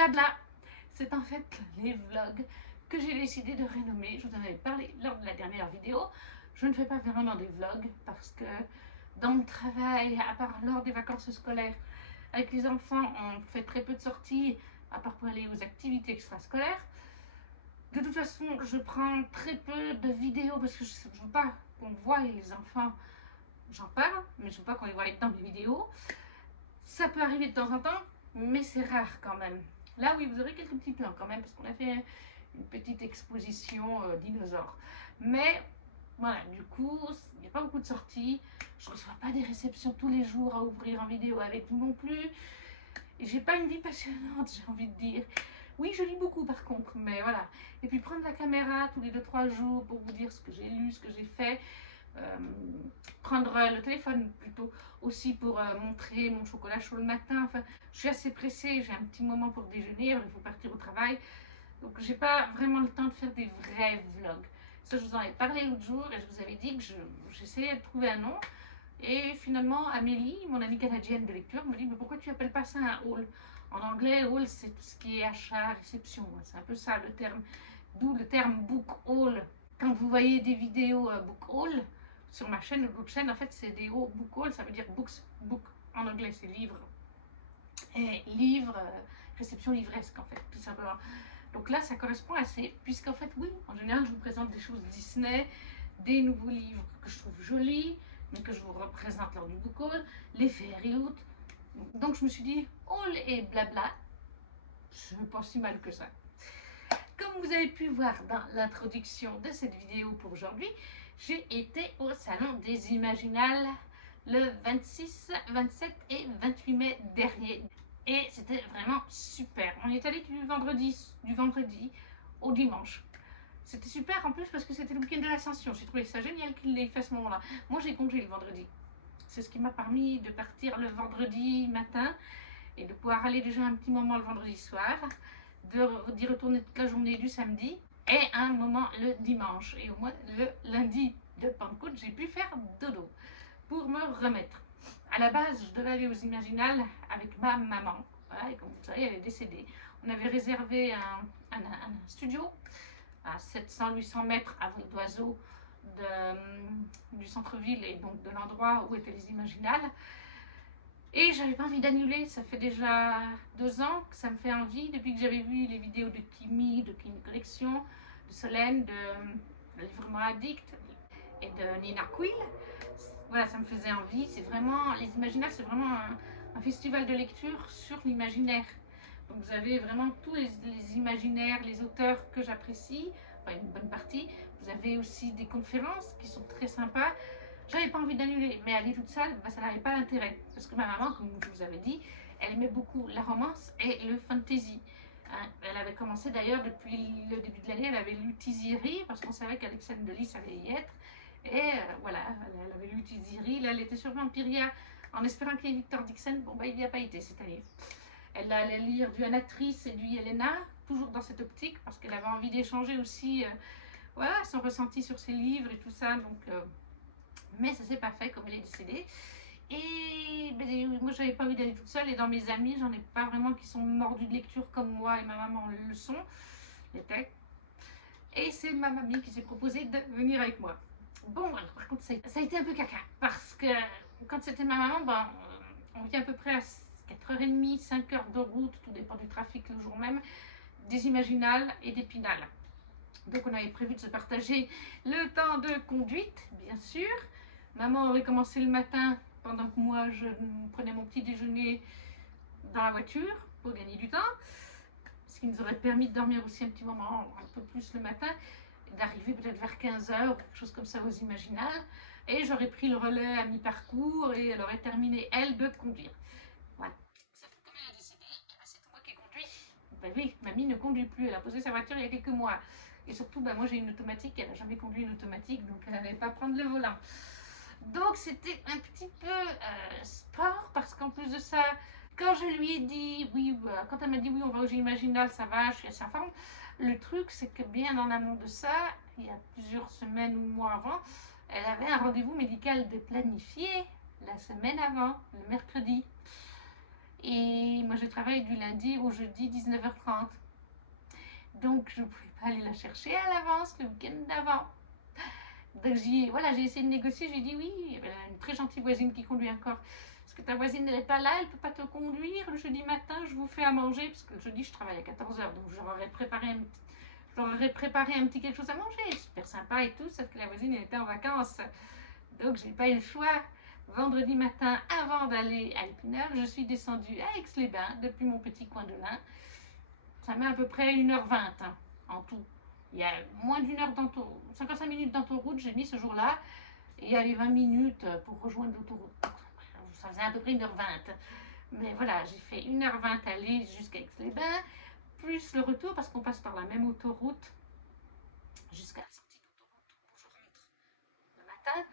blabla. C'est en fait les vlogs que j'ai décidé de renommer. Je vous en avais parlé lors de la dernière vidéo. Je ne fais pas vraiment des vlogs parce que dans mon travail, à part lors des vacances scolaires, avec les enfants, on fait très peu de sorties, à part pour aller aux activités extrascolaires. De toute façon, je prends très peu de vidéos parce que je ne veux pas qu'on voie les enfants. J'en parle, mais je ne veux pas qu'on les voie dans mes vidéos. Ça peut arriver de temps en temps, mais c'est rare quand même. Là, oui, vous aurez quelques petits plans quand même, parce qu'on a fait une petite exposition dinosaures. Mais voilà, du coup, il n'y a pas beaucoup de sorties. Je ne reçois pas des réceptions tous les jours à ouvrir en vidéo avec vous non plus. Et j'ai pas une vie passionnante, j'ai envie de dire. Oui, je lis beaucoup par contre, mais voilà. Et puis prendre la caméra tous les 2-3 jours pour vous dire ce que j'ai lu, ce que j'ai fait. Prendre le téléphone plutôt aussi pour montrer mon chocolat chaud le matin. Enfin, je suis assez pressée, j'ai un petit moment pour déjeuner, il faut partir au travail. Donc j'ai pas vraiment le temps de faire des vrais vlogs. Ça, je vous en ai parlé l'autre jour et je vous avais dit que j'essayais de trouver un nom. Et finalement, Amélie, mon amie canadienne de lecture, me dit mais pourquoi tu appelles pas ça un haul? En anglais, haul, c'est tout ce qui est achat, réception. C'est un peu ça le terme. D'où le terme book haul. Quand vous voyez des vidéos book haul sur ma chaîne ou d'autres chaînes, en fait, c'est des book haul, ça veut dire books, book en anglais, c'est livre. Et livre, réception livresque, en fait, tout simplement. Donc là, ça correspond assez, puisqu'en fait, oui, en général, je vous présente des choses Disney, des nouveaux livres que je trouve jolis, mais que je vous représente lors du book haul, les fairy loot. Donc je me suis dit, haul et blabla, c'est pas si mal que ça. Comme vous avez pu voir dans l'introduction de cette vidéo pour aujourd'hui, j'ai été au Salon des Imaginales le 26, 27 et 28 mai dernier. Et c'était vraiment super. On est allé du vendredi au dimanche. C'était super en plus parce que c'était le week-end de l'Ascension. J'ai trouvé ça génial qu'il l'ait fait à ce moment-là. Moi, j'ai congé le vendredi. C'est ce qui m'a permis de partir le vendredi matin et de pouvoir aller déjà un petit moment le vendredi soir, d'y retourner toute la journée du samedi et un moment le dimanche. Et au moins le lundi de Pentecôte, j'ai pu faire dodo pour me remettre. À la base, je devais aller aux Imaginales avec ma maman. Voilà, et comme vous savez, elle est décédée. On avait réservé un studio à 700-800 mètres à vol d'oiseau du centre-ville et donc de l'endroit où étaient les Imaginales. Et j'avais pas envie d'annuler, ça fait déjà 2 ans que ça me fait envie, depuis que j'avais vu les vidéos de Kimi Collection, de Solène, de Livrement Addict et de Nina Quill. Voilà, ça me faisait envie. C'est vraiment, les Imaginaires, c'est vraiment un festival de lecture sur l'imaginaire. Donc vous avez vraiment tous les imaginaires, les auteurs que j'apprécie, enfin une bonne partie. Vous avez aussi des conférences qui sont très sympas. J'avais pas envie d'annuler, mais aller toute seule, bah, ça n'avait pas d'intérêt. Parce que ma maman, comme je vous avais dit, elle aimait beaucoup la romance et le fantasy. Hein, elle avait commencé d'ailleurs depuis le début de l'année, elle avait lu Tiziri, parce qu'on savait qu'Alexandre de Lys allait y être. Et voilà, elle avait lu Tiziri. Là, elle était sur Vampiria en espérant qu'il y ait Victor Dixon. Bon, bah, il n'y a pas été cette année. Elle allait lire du Anatrice et du Helena, toujours dans cette optique, parce qu'elle avait envie d'échanger aussi voilà, son ressenti sur ses livres et tout ça. Donc, mais ça s'est pas fait comme elle est décédée. Et ben, moi, j'avais pas envie d'aller toute seule. Et dans mes amis, j'en ai pas vraiment qui sont mordus de lecture comme moi et ma maman le sont. Et c'est ma mamie qui s'est proposée de venir avec moi. Bon, alors par contre, ça a été un peu caca. Parce que quand c'était ma maman, ben, on vient à peu près à 4h30, 5h de route, tout dépend du trafic le jour même, des Imaginales et d'Épinal. Donc on avait prévu de se partager le temps de conduite, bien sûr. Maman aurait commencé le matin pendant que moi je prenais mon petit déjeuner dans la voiture pour gagner du temps. Ce qui nous aurait permis de dormir aussi un petit moment, un peu plus le matin, d'arriver peut-être vers 15h, quelque chose comme ça aux Imaginales. Et j'aurais pris le relais à mi-parcours et elle aurait terminé, elle, de conduire. Voilà. Ça fait comme elle a décidé, c'est moi qui conduis. Ben oui, mamie ne conduit plus, elle a posé sa voiture il y a quelques mois. Et surtout, ben moi j'ai une automatique, elle n'a jamais conduit une automatique, donc elle n'allait pas prendre le volant. Donc c'était un petit peu sport, parce qu'en plus de ça, quand je lui ai dit, oui, quand elle m'a dit oui, on va au Imaginal, ça va, je suis assez en forme. Le truc, c'est que bien en amont de ça, il y a plusieurs semaines ou mois avant, elle avait un rendez-vous médical de planifié la semaine avant, le mercredi. Et moi, je travaille du lundi au jeudi 19h30. Donc, je ne pouvais pas aller la chercher à l'avance le week-end d'avant. Donc, voilà, j'ai essayé de négocier. J'ai dit oui. Il y avait une très gentille voisine qui conduit encore. Parce que ta voisine n'est pas là, elle ne peut pas te conduire. Le jeudi matin, je vous fais à manger. Parce que le jeudi, je travaille à 14h. Donc, j'aurais préparé un petit quelque chose à manger. Super sympa et tout. Sauf que la voisine elle était en vacances. Donc, j'ai pas eu le choix. Vendredi matin, avant d'aller à Épinal, je suis descendue à Aix-les-Bains depuis mon petit coin de l'Ain. Ça met à peu près 1h20 hein, en tout. Il y a moins d'une heure 55 minutes d'autoroute, j'ai mis ce jour-là. Et il y a les 20 minutes pour rejoindre l'autoroute. Ça faisait à peu près 1h20. Mais voilà, j'ai fait 1h20 aller jusqu'à Aix-les-Bains, plus le retour parce qu'on passe par la même autoroute jusqu'à la sortie d'autoroute où je rentre le matin.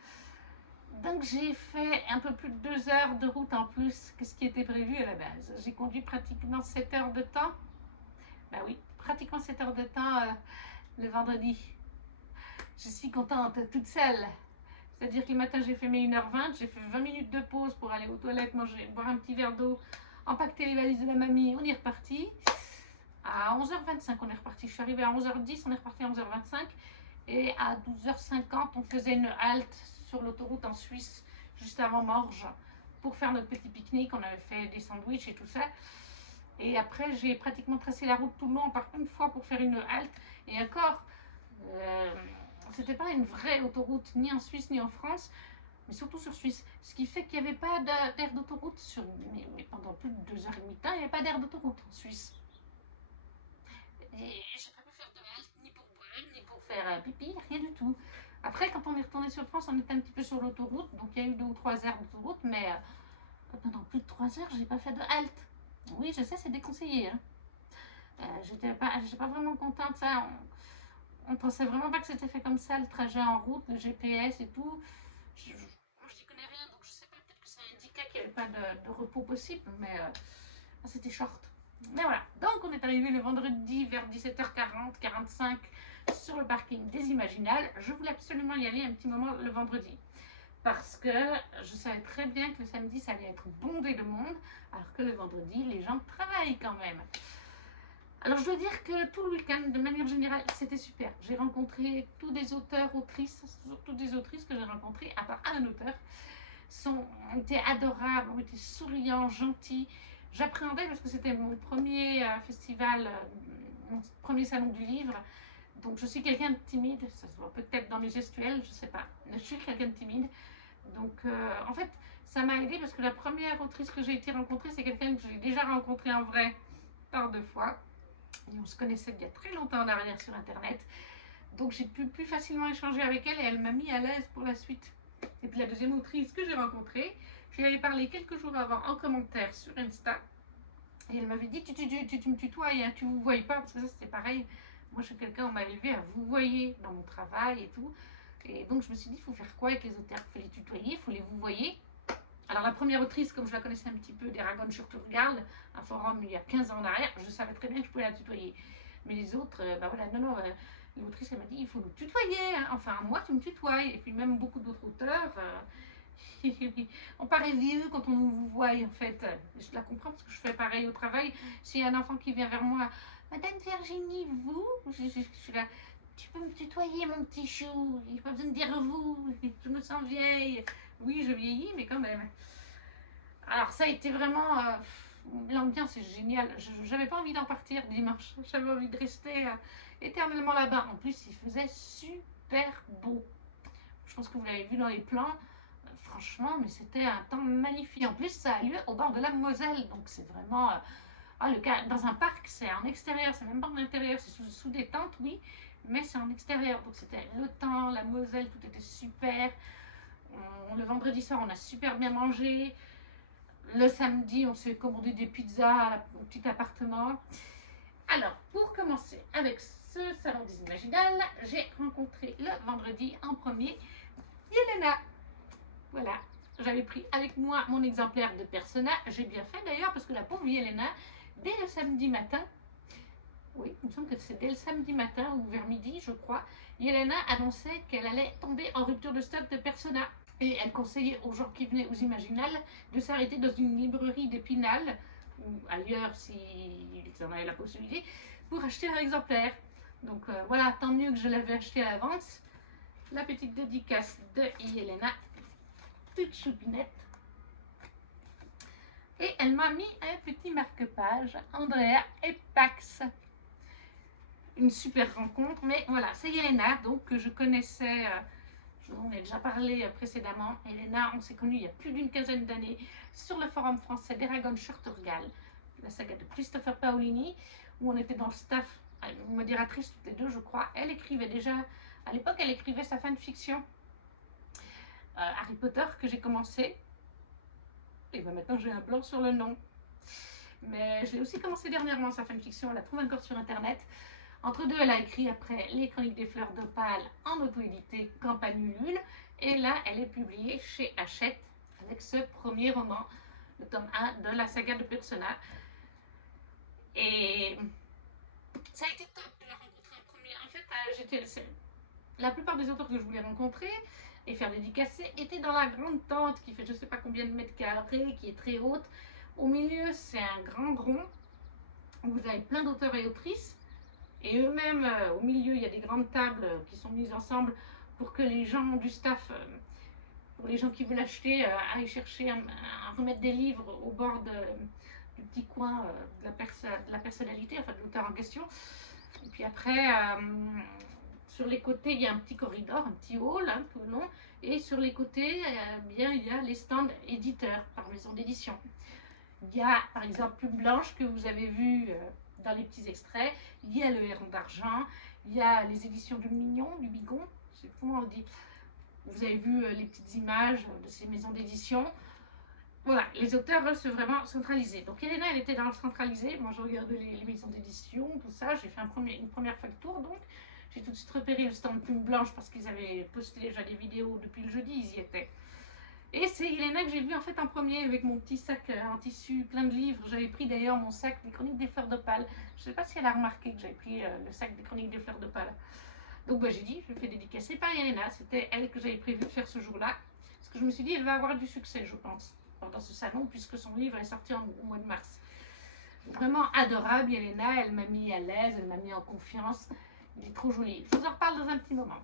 Donc j'ai fait un peu plus de 2 heures de route en plus que ce qui était prévu à la base. J'ai conduit pratiquement 7 heures de temps. Ben oui, pratiquement 7 heures de temps le vendredi. Je suis contente, toute seule. C'est-à-dire que le matin, j'ai fait mes 1h20, j'ai fait 20 minutes de pause pour aller aux toilettes, manger, boire un petit verre d'eau, empaqueter les valises de la mamie, on est reparti. À 11h25, on est reparti. Je suis arrivée à 11h10, on est reparti à 11h25. Et à 12h50, on faisait une halte sur l'autoroute en Suisse, juste avant Morges, pour faire notre petit pique-nique. On avait fait des sandwichs et tout ça. Et après, j'ai pratiquement tracé la route tout le long, par une fois pour faire une halte. Et encore, c'était pas une vraie autoroute, ni en Suisse, ni en France, mais surtout sur Suisse. Ce qui fait qu'il n'y avait pas d'aire d'autoroute mais pendant plus de 2h30 de temps, il n'y avait pas d'aire d'autoroute en Suisse. Et je n'ai pas pu faire de halte, ni pour boire, ni pour faire pipi, rien du tout. Après, quand on est retourné sur France, on était un petit peu sur l'autoroute, donc il y a eu 2 ou 3 aires d'autoroute, mais pendant plus de 3 heures, j'ai pas fait de halte. Oui, je sais, c'est déconseillé. Hein. J'étais pas vraiment contente de ça. On pensait vraiment pas que c'était fait comme ça, le trajet en route, le GPS et tout. Je n'y connais rien, donc je sais pas, peut-être que ça indiquait qu'il n'y avait pas de repos possible, mais c'était short. Mais voilà, donc on est arrivé le vendredi vers 17h40, 45 sur le parking des Imaginales. Je voulais absolument y aller un petit moment le vendredi. Parce que je savais très bien que le samedi, ça allait être bondé de monde, alors que le vendredi, les gens travaillent quand même. Alors je dois dire que tout le week-end, de manière générale, c'était super. J'ai rencontré tous des auteurs, autrices, surtout des autrices que j'ai rencontrées, à part un auteur, ont été adorables, ont été souriants, gentils. J'appréhendais parce que c'était mon premier festival, mon premier salon du livre. Donc je suis quelqu'un de timide, ça se voit peut-être dans mes gestuels, je sais pas. Je suis quelqu'un de timide. Donc en fait, ça m'a aidé parce que la première autrice que j'ai été rencontrer, c'est quelqu'un que j'ai déjà rencontré en vrai par 2 fois. Et on se connaissait il y a très longtemps en arrière sur internet. Donc j'ai pu plus facilement échanger avec elle et elle m'a mis à l'aise pour la suite. Et puis la deuxième autrice que j'ai rencontrée, je lui avais parlé quelques jours avant en commentaire sur Insta. Et elle m'avait dit tu me tutoies, hein, tu vous voyez pas, parce que ça c'était pareil. Moi je suis quelqu'un, on m'a élevé à vous voyer dans mon travail et tout. Et donc je me suis dit, il faut faire quoi avec les auteurs? Il faut les tutoyer, il faut les vous voyer. Alors la première autrice, comme je la connaissais un petit peu d'Eragon sur Regarde, un forum il y a 15 ans en arrière, je savais très bien que je pouvais la tutoyer. Mais les autres, bah voilà, non, l'autrice elle m'a dit, il faut nous tutoyer, hein. Enfin moi tu me tutoies, et puis même beaucoup d'autres auteurs, on paraît vieux quand on nous voit en fait. Je la comprends parce que je fais pareil au travail. S'il y a un enfant qui vient vers moi, Madame Virginie, vous, je suis là, tu peux me tutoyer mon petit chou, il n'y a pas besoin de dire vous, je me sens vieille. Oui, je vieillis, mais quand même. Alors ça a été vraiment... l'ambiance est géniale. Je n'avais pas envie d'en partir dimanche. J'avais envie de rester éternellement là-bas. En plus, il faisait super beau. Je pense que vous l'avez vu dans les plans. Franchement, mais c'était un temps magnifique. En plus, ça a lieu au bord de la Moselle. Donc c'est vraiment... dans un parc, c'est en extérieur. C'est même pas en intérieur. C'est sous des tentes, oui. Mais c'est en extérieur. Donc c'était le temps, la Moselle, tout était super. Le vendredi soir, on a super bien mangé. Le samedi, on s'est commandé des pizzas au petit appartement. Alors, pour commencer avec ce salon des Imaginales, j'ai rencontré le vendredi en premier Yelena. Voilà, j'avais pris avec moi mon exemplaire de Persona. J'ai bien fait d'ailleurs parce que la pauvre Yelena, dès le samedi matin, oui, il me semble que c'est dès le samedi matin ou vers midi, je crois, Yelena annonçait qu'elle allait tomber en rupture de stock de Persona. Et elle conseillait aux gens qui venaient aux Imaginales de s'arrêter dans une librairie d'Épinal ou ailleurs s'ils en avaient la possibilité, pour acheter leur exemplaire. Donc voilà, tant mieux que je l'avais acheté à l'avance. La petite dédicace de Yelena, toute choupinette. Et elle m'a mis un petit marque-page, Andrea et Pax. Une super rencontre, mais voilà, c'est Yelena, donc que je connaissais, je vous en ai déjà parlé précédemment. Yelena, on s'est connus il y a plus d'une quinzaine d'années sur le forum français d'Eragon Shurturgal, la saga de Christopher Paolini, où on était dans le staff, modératrice toutes les deux, je crois. Elle écrivait déjà, à l'époque, elle écrivait sa fanfiction Harry Potter que j'ai commencé. Et ben maintenant, j'ai un blanc sur le nom. Mais je l'ai aussi commencé dernièrement, sa fanfiction, on la trouve encore sur internet. Entre deux, elle a écrit après Les Chroniques des Fleurs d'Opale en auto-édité Campagne Ulule. Et là, elle est publiée chez Hachette avec ce premier roman, le tome 1 de la saga de Persona. Et ça a été top de la rencontrer en premier. En fait, la plupart des auteurs que je voulais rencontrer et faire dédicacer étaient dans la grande tente qui fait je ne sais pas combien de mètres carrés, qui est très haute. Au milieu, c'est un grand rond où vous avez plein d'auteurs et autrices. Et eux-mêmes, au milieu, il y a des grandes tables qui sont mises ensemble pour que les gens du staff, pour les gens qui veulent acheter, aillent chercher à remettre des livres au bord du petit coin de la personnalité, enfin de l'auteur en question. Et puis après, sur les côtés, il y a un petit corridor, un petit hall, hein, tout long. Et sur les côtés, bien, il y a les stands éditeurs par maison d'édition. Il y a par exemple Plume Blanche que vous avez vu dans les petits extraits. Il y a le Héron d'Argent. Il y a les éditions du Mignon, du Bigon. Je sais pas comment on dit. Vous avez vu les petites images de ces maisons d'édition. Voilà, les auteurs veulent se vraiment centraliser. Donc Yelena, elle était dans le centralisé. Moi, je regardais les maisons d'édition, tout ça. J'ai fait une première fois de tour, donc. J'ai tout de suite repéré le stand Plume Blanche parce qu'ils avaient posté déjà des vidéos depuis le jeudi, ils y étaient. Et c'est Yelena que j'ai vu en fait en premier avec mon petit sac en tissu plein de livres. J'avais pris d'ailleurs mon sac des Chroniques des Fleurs d'Opale. Je ne sais pas si elle a remarqué que j'avais pris le sac des Chroniques des Fleurs d'Opale. Donc bah, j'ai dit, je fais dédicacer par Yelena. C'était elle que j'avais prévu de faire ce jour-là. Parce que je me suis dit, elle va avoir du succès, je pense, dans ce salon, puisque son livre est sorti au mois de mars. Vraiment adorable, Yelena. Elle m'a mis à l'aise, elle m'a mis en confiance. Il est trop joli. Je vous en reparle dans un petit moment.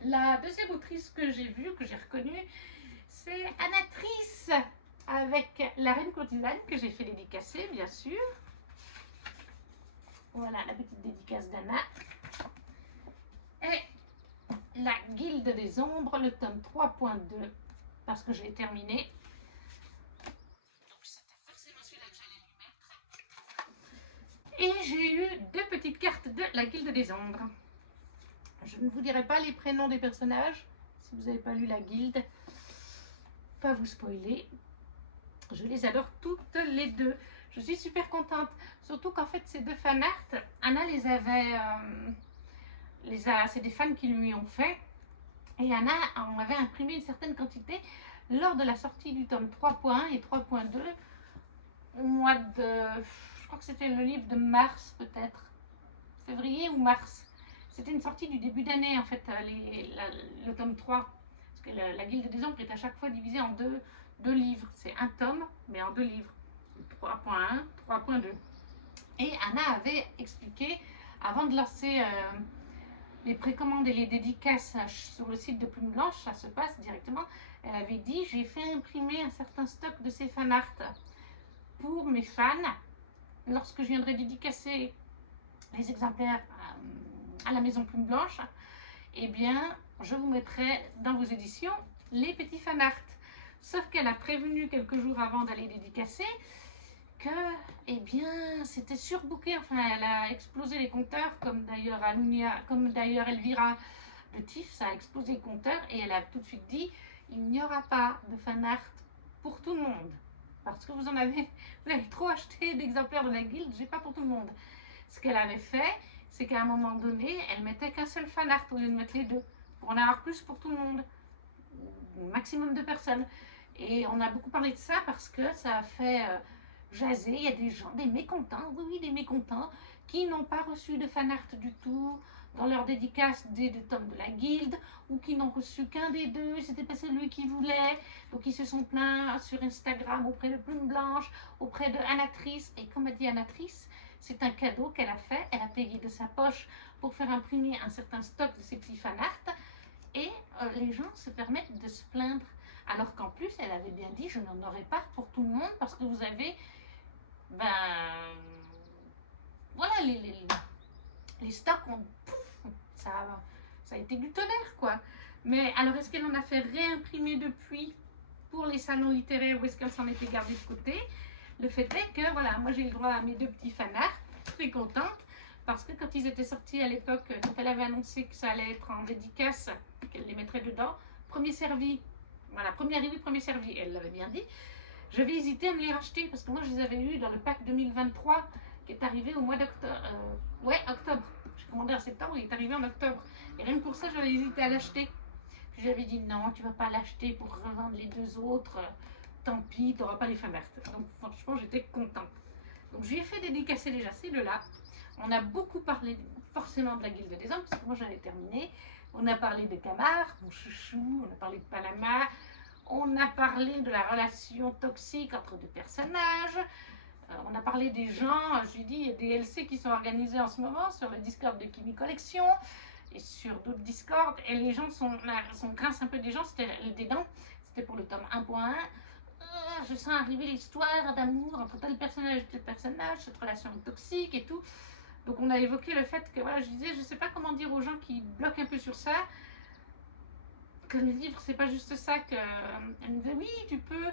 La deuxième autrice que j'ai vue, que j'ai reconnue, c'est Anatrice avec La Reine Courtisane que j'ai fait dédicacer, bien sûr. Voilà la petite dédicace d'Anna. Et La Guilde des Ombres, le tome 3.2, parce que je l'ai terminé. Donc c'était forcément celui-là que j'allais lui mettre. Et j'ai eu deux petites cartes de La Guilde des Ombres. Je ne vous dirai pas les prénoms des personnages, si vous n'avez pas lu La Guilde. Pas vous spoiler. Je les adore toutes les deux. Je suis super contente. Surtout qu'en fait, ces deux fan art, Anna les avait... c'est des fans qui lui ont fait. Et Anna en avait imprimé une certaine quantité lors de la sortie du tome 3.1 et 3.2 au mois de... Je crois que c'était le livre de mars peut-être. Février ou mars. C'était une sortie du début d'année en fait, le tome 3. Parce que la Guilde des Ombres est à chaque fois divisée en deux livres. C'est un tome, mais en deux livres. 3.1, 3.2. Et Anna avait expliqué, avant de lancer les précommandes et les dédicaces sur le site de Plume Blanche, ça se passe directement, elle avait dit, j'ai fait imprimer un certain stock de ces fan art pour mes fans. Lorsque je viendrai dédicacer les exemplaires à la maison Plume Blanche, eh bien, je vous mettrai dans vos éditions les petits fan art. Sauf qu'elle a prévenu quelques jours avant d'aller dédicacer que, eh bien, c'était surbooké. Enfin, elle a explosé les compteurs, comme d'ailleurs Elvira de TIFF, ça a explosé les compteurs, et elle a tout de suite dit, il n'y aura pas de fan art pour tout le monde. Parce que vous avez trop acheté d'exemplaires de la guilde, j'ai pas pour tout le monde. Ce qu'elle avait fait, c'est qu'à un moment donné, elle mettait qu'un seul fan art au lieu de mettre les deux, pour en avoir plus pour tout le monde, maximum de personnes. Et on a beaucoup parlé de ça parce que ça a fait jaser. Il y a des gens, des mécontents, oui, oui, des mécontents, qui n'ont pas reçu de fan art du tout dans leur dédicace des tomes de la guilde, ou qui n'ont reçu qu'un des deux, c'était pas celui qu'ils voulaient, donc ils se sont plaints sur Instagram auprès de Plume Blanche, auprès de Anatrice, et comme a dit Anatrice, c'est un cadeau qu'elle a fait, elle a payé de sa poche pour faire imprimer un certain stock de ces petits fan art, et les gens se permettent de se plaindre, alors qu'en plus elle avait bien dit je n'en aurai pas pour tout le monde parce que vous avez voilà les stocks ont pouf, ça a été du tonnerre quoi. Mais alors est-ce qu'elle en a fait réimprimer depuis pour les salons littéraires ou est-ce qu'elle s'en était gardée de côté? Le fait est que voilà, moi j'ai le droit à mes deux petits fan art, très contente. Parce que quand ils étaient sortis à l'époque, quand elle avait annoncé que ça allait être en dédicace, qu'elle les mettrait dedans, premier servi, voilà, premier arrivé, premier servi, elle l'avait bien dit, j'avais hésité à me les racheter parce que moi je les avais eus dans le pack 2023 qui est arrivé au mois d'octobre. Ouais, octobre. J'ai commandé en septembre, il est arrivé en octobre. Et rien que pour ça, j'avais hésité à l'acheter. Puis j'avais dit non, tu vas pas l'acheter pour revendre les deux autres. Tant pis, tu n'auras pas les fan art. Donc franchement, j'étais contente. Donc je lui ai fait dédicacer déjà ces deux-là. On a beaucoup parlé forcément de la Guilde des Hommes, parce que moi j'avais terminé. On a parlé de Camar, mon chouchou, on a parlé de Panama, on a parlé de la relation toxique entre deux personnages, on a parlé des gens, je lui ai dit, il y a des LC qui sont organisés en ce moment sur le Discord de Kimi Collection et sur d'autres Discords, et les gens grincent un peu des gens, c'était des dents, c'était pour le tome 1.1. Je sens arriver l'histoire d'amour entre tel personnage et tel personnage, cette relation toxique et tout. Donc on a évoqué le fait que, voilà, je disais, je ne sais pas comment dire aux gens qui bloquent un peu sur ça, que le livre, c'est pas juste ça, elle me disait, oui, tu peux,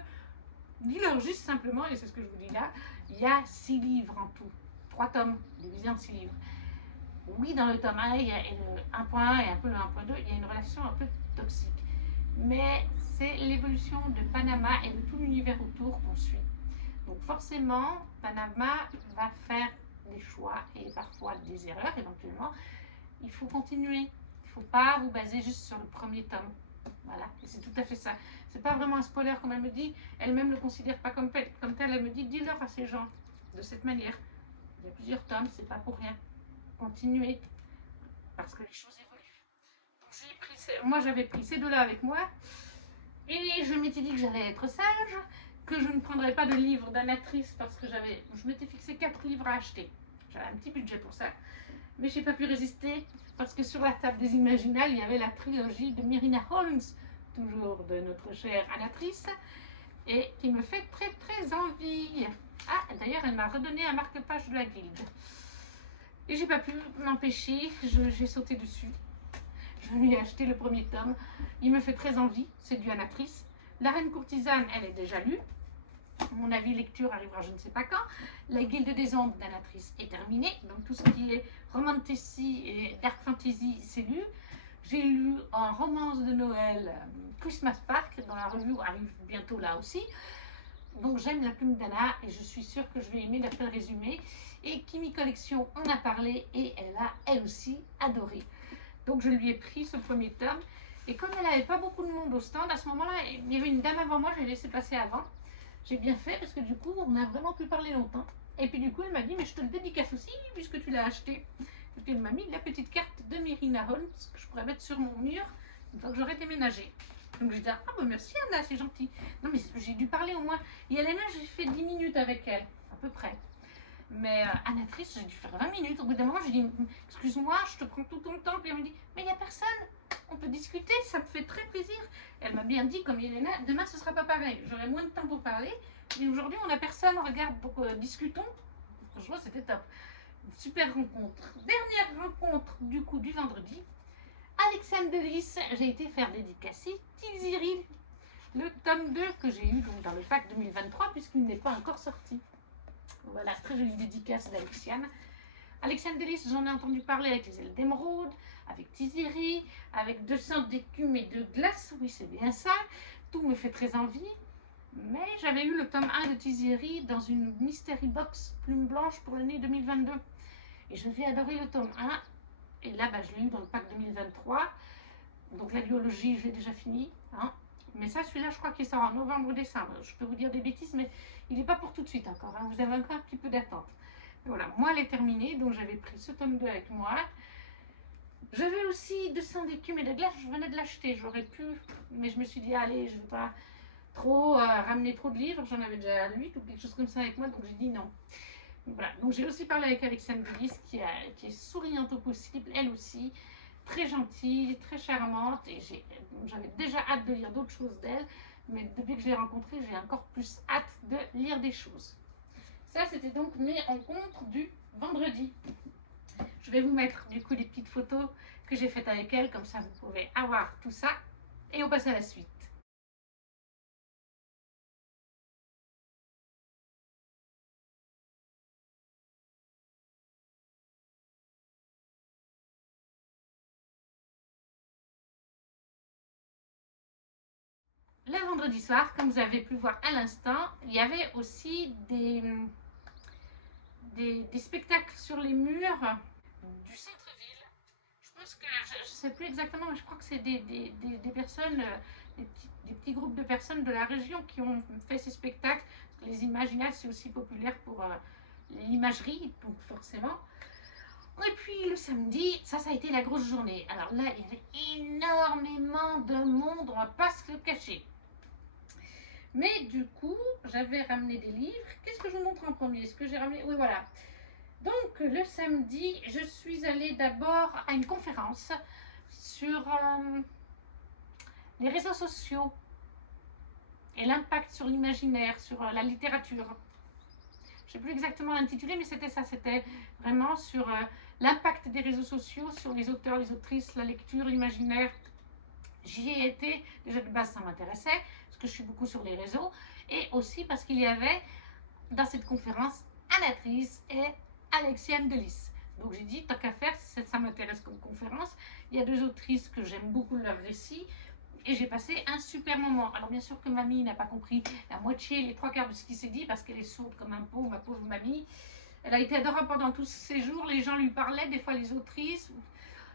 dis-leur juste simplement, et c'est ce que je vous dis là, il y a 6 livres en tout, 3 tomes divisés en 6 livres. Oui, dans le tome 1, il y a le 1.1 et un peu le 1.2, il y a une relation un peu toxique. Mais c'est l'évolution de Panama et de tout l'univers autour qu'on suit. Donc forcément, Panama va faire des choix et parfois des erreurs éventuellement. Il faut continuer. Il ne faut pas vous baser juste sur le premier tome. Voilà, et c'est tout à fait ça. C'est pas vraiment un spoiler comme elle me dit. Elle-même ne le considère pas comme tel. Elle me dit, dis-leur à ces gens de cette manière. Il y a plusieurs tomes, c'est pas pour rien. Continuez, parce que les choses évoluent. Moi, j'avais pris ces deux-là avec moi. Et je m'étais dit que j'allais être sage, que je ne prendrais pas de livre d'Anatrice parce que je m'étais fixé 4 livres à acheter. J'avais un petit budget pour ça. Mais je n'ai pas pu résister parce que sur la table des Imaginales, il y avait la trilogie de Myrina Holmes, toujours de notre chère Anatrice, et qui me fait très très envie. Ah, d'ailleurs, elle m'a redonné un marque-page de la guilde. Et j'ai pas pu m'empêcher, j'ai sauté dessus. Je lui ai acheté le premier tome. Il me fait très envie, c'est du Anatrice. La Reine Courtisane, elle est déjà lue. Mon avis lecture arrivera je ne sais pas quand. La Guilde des Ombres d'Anatrice est terminée. Donc tout ce qui est romantasy et dark fantasy, c'est lu. J'ai lu en romance de Noël Christmas Park, dont la review arrive bientôt là aussi. Donc j'aime la plume d'Anna et je suis sûre que je vais aimer d'après le résumé. Et Kimi Collection en a parlé et elle a elle aussi adoré. Donc je lui ai pris ce premier tome. Et comme elle n'avait pas beaucoup de monde au stand, à ce moment-là, il y avait une dame avant moi, je l'ai laissé passer avant. J'ai bien fait parce que du coup, on a vraiment pu parler longtemps. Et puis du coup, elle m'a dit, mais je te le dédicace aussi puisque tu l'as acheté. Et puis elle m'a mis la petite carte de Myrina Holmes que je pourrais mettre sur mon mur une fois que j'aurai déménagé. Donc j'ai dit, ah bah merci Anna, c'est gentil. Non mais j'ai dû parler au moins. Et Elena, j'ai fait 10 minutes avec elle, à peu près. Mais Anatrice, j'ai dû faire 20 minutes. Au bout d'un moment, j'ai dit, excuse-moi, je te prends tout ton temps. Puis elle me dit, mais il n'y a personne. On peut discuter, ça me fait très plaisir. Elle m'a bien dit, comme Elena, demain ce sera pas pareil. J'aurai moins de temps pour parler. Mais aujourd'hui, on n'a personne. Regarde, donc discutons. Franchement, c'était top. Une super rencontre. Dernière rencontre du coup du vendredi. Alexandre Delis, j'ai été faire dédicacer Tiziri, le tome 2 que j'ai eu donc dans le pack 2023 puisqu'il n'est pas encore sorti. Voilà, très jolie dédicace d'Alexiane. Alexandre Delis, j'en ai entendu parler avec les ailes d'émeraude, avec Tiziri, avec 200 d'écume et de glace, oui c'est bien ça. Tout me fait très envie. Mais j'avais eu le tome 1 de Tiziri dans une mystery box plume blanche pour l'année 2022. Et j'avais adoré le tome 1. Et là, je l'ai eu dans le pack 2023. Donc la biologie, je l'ai déjà fini. Hein. Mais ça, celui-là, je crois qu'il sort en novembre ou décembre. Je peux vous dire des bêtises, mais il n'est pas pour tout de suite encore. Hein. Vous avez encore un petit peu d'attente. Voilà, moi, elle est terminée, donc j'avais pris ce tome 2 avec moi. J'avais aussi 200 d'écume et de glace, je venais de l'acheter. J'aurais pu, mais je me suis dit, allez, je ne vais pas trop ramener trop de livres. J'en avais déjà 8 ou quelque chose comme ça avec moi, donc j'ai dit non. Voilà, donc j'ai aussi parlé avec Alexandre Delis qui est souriante au possible, elle aussi, très gentille, très charmante, et j'avais déjà hâte de lire d'autres choses d'elle, mais depuis que je l'ai rencontrée, j'ai encore plus hâte de lire des choses. Ça, c'était donc mes rencontres du vendredi. Je vais vous mettre du coup les petites photos que j'ai faites avec elle, comme ça vous pouvez avoir tout ça, et on passe à la suite. Le vendredi soir, comme vous avez pu voir à l'instant, il y avait aussi des spectacles sur les murs du centre-ville. Je pense que, je ne sais plus exactement, mais je crois que c'est des personnes, des petits groupes de personnes de la région qui ont fait ces spectacles. Les Imaginales, c'est aussi populaire pour l'imagerie, donc forcément. Et puis le samedi, ça a été la grosse journée. Alors là, il y avait énormément de monde, on ne va pas se le cacher. Mais du coup, j'avais ramené des livres. Qu'est-ce que je vous montre en premier? Est-ce que j'ai ramené? Oui, voilà. Donc, le samedi, je suis allée d'abord à une conférence sur les réseaux sociaux et l'impact sur l'imaginaire, sur la littérature. Je ne sais plus exactement l'intitulé, mais c'était ça. C'était vraiment sur l'impact des réseaux sociaux sur les auteurs, les autrices, la lecture, l'imaginaire. J'y ai été, déjà de base ça m'intéressait, parce que je suis beaucoup sur les réseaux, et aussi parce qu'il y avait dans cette conférence Anatrice et Alexiane Delis. Donc j'ai dit, tant qu'à faire, ça m'intéresse comme conférence. Il y a deux autrices que j'aime beaucoup leur récit, et j'ai passé un super moment. Alors bien sûr que mamie n'a pas compris la moitié, les trois quarts de ce qui s'est dit, parce qu'elle est sourde comme un pot, ma pauvre mamie. Elle a été adorable pendant tous ces jours, les gens lui parlaient, des fois les autrices,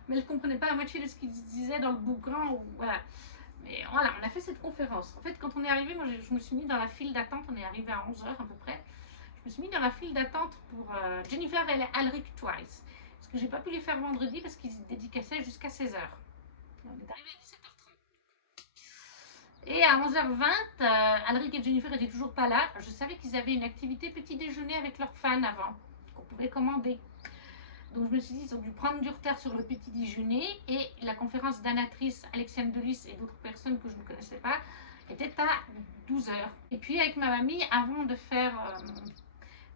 mais elle ne comprenait pas la moitié de ce qu'ils disaient dans le bouquin. Voilà. Mais voilà, on a fait cette conférence. En fait, quand on est arrivé, moi je me suis mis dans la file d'attente, on est arrivé à 11h à peu près. Je me suis mis dans la file d'attente pour Jennifer et Alric Twice. Parce que j'ai pas pu les faire vendredi parce qu'ils dédicassaient jusqu'à 16h. On est arrivé à 17h30. Et à 11h20, Alric et Jennifer étaient toujours pas là. Je savais qu'ils avaient une activité petit déjeuner avec leurs fans avant, qu'on pouvait commander. Donc je me suis dit, ils ont dû prendre du retard sur le petit déjeuner, et la conférence d'Anatrice, Alexiane Delis et d'autres personnes que je ne connaissais pas était à 12h. Et puis avec ma mamie, avant de faire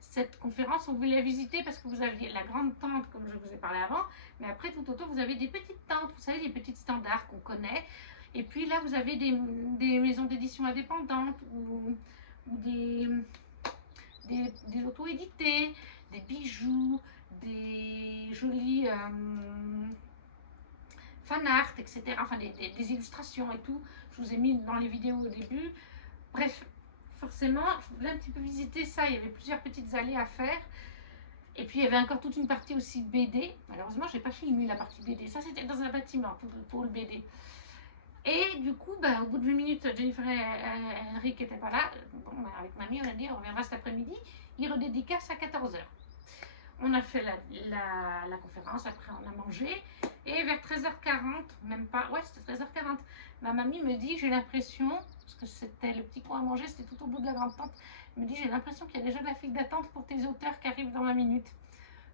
cette conférence, on voulait visiter parce que vous aviez la grande tente, comme je vous ai parlé avant, mais après tout autour, vous avez des petites tentes, vous savez, les petites standards qu'on connaît. Et puis là, vous avez des maisons d'édition indépendantes ou des auto-édités, des bijoux, des jolis fan art, etc. Enfin, des illustrations et tout. Je vous ai mis dans les vidéos au début. Bref, forcément, je voulais un petit peu visiter ça. Il y avait plusieurs petites allées à faire. Et puis, il y avait encore toute une partie aussi BD. Malheureusement, je n'ai pas filmé la partie BD. Ça, c'était dans un bâtiment pour le BD. Et du coup, au bout de 8 minutes, Jennifer et Henrik n'étaient pas là. Bon, avec mamie, on a dit on reviendra cet après-midi. Ils redédicacent à 14h. On a fait la conférence, après on a mangé. Et vers 13h40, même pas, ouais, c'était 13h40, ma mamie me dit, j'ai l'impression, parce que c'était le petit coin à manger, c'était tout au bout de la grande tente, elle me dit, j'ai l'impression qu'il y a déjà de la file d'attente pour tes auteurs qui arrivent dans 20 minutes.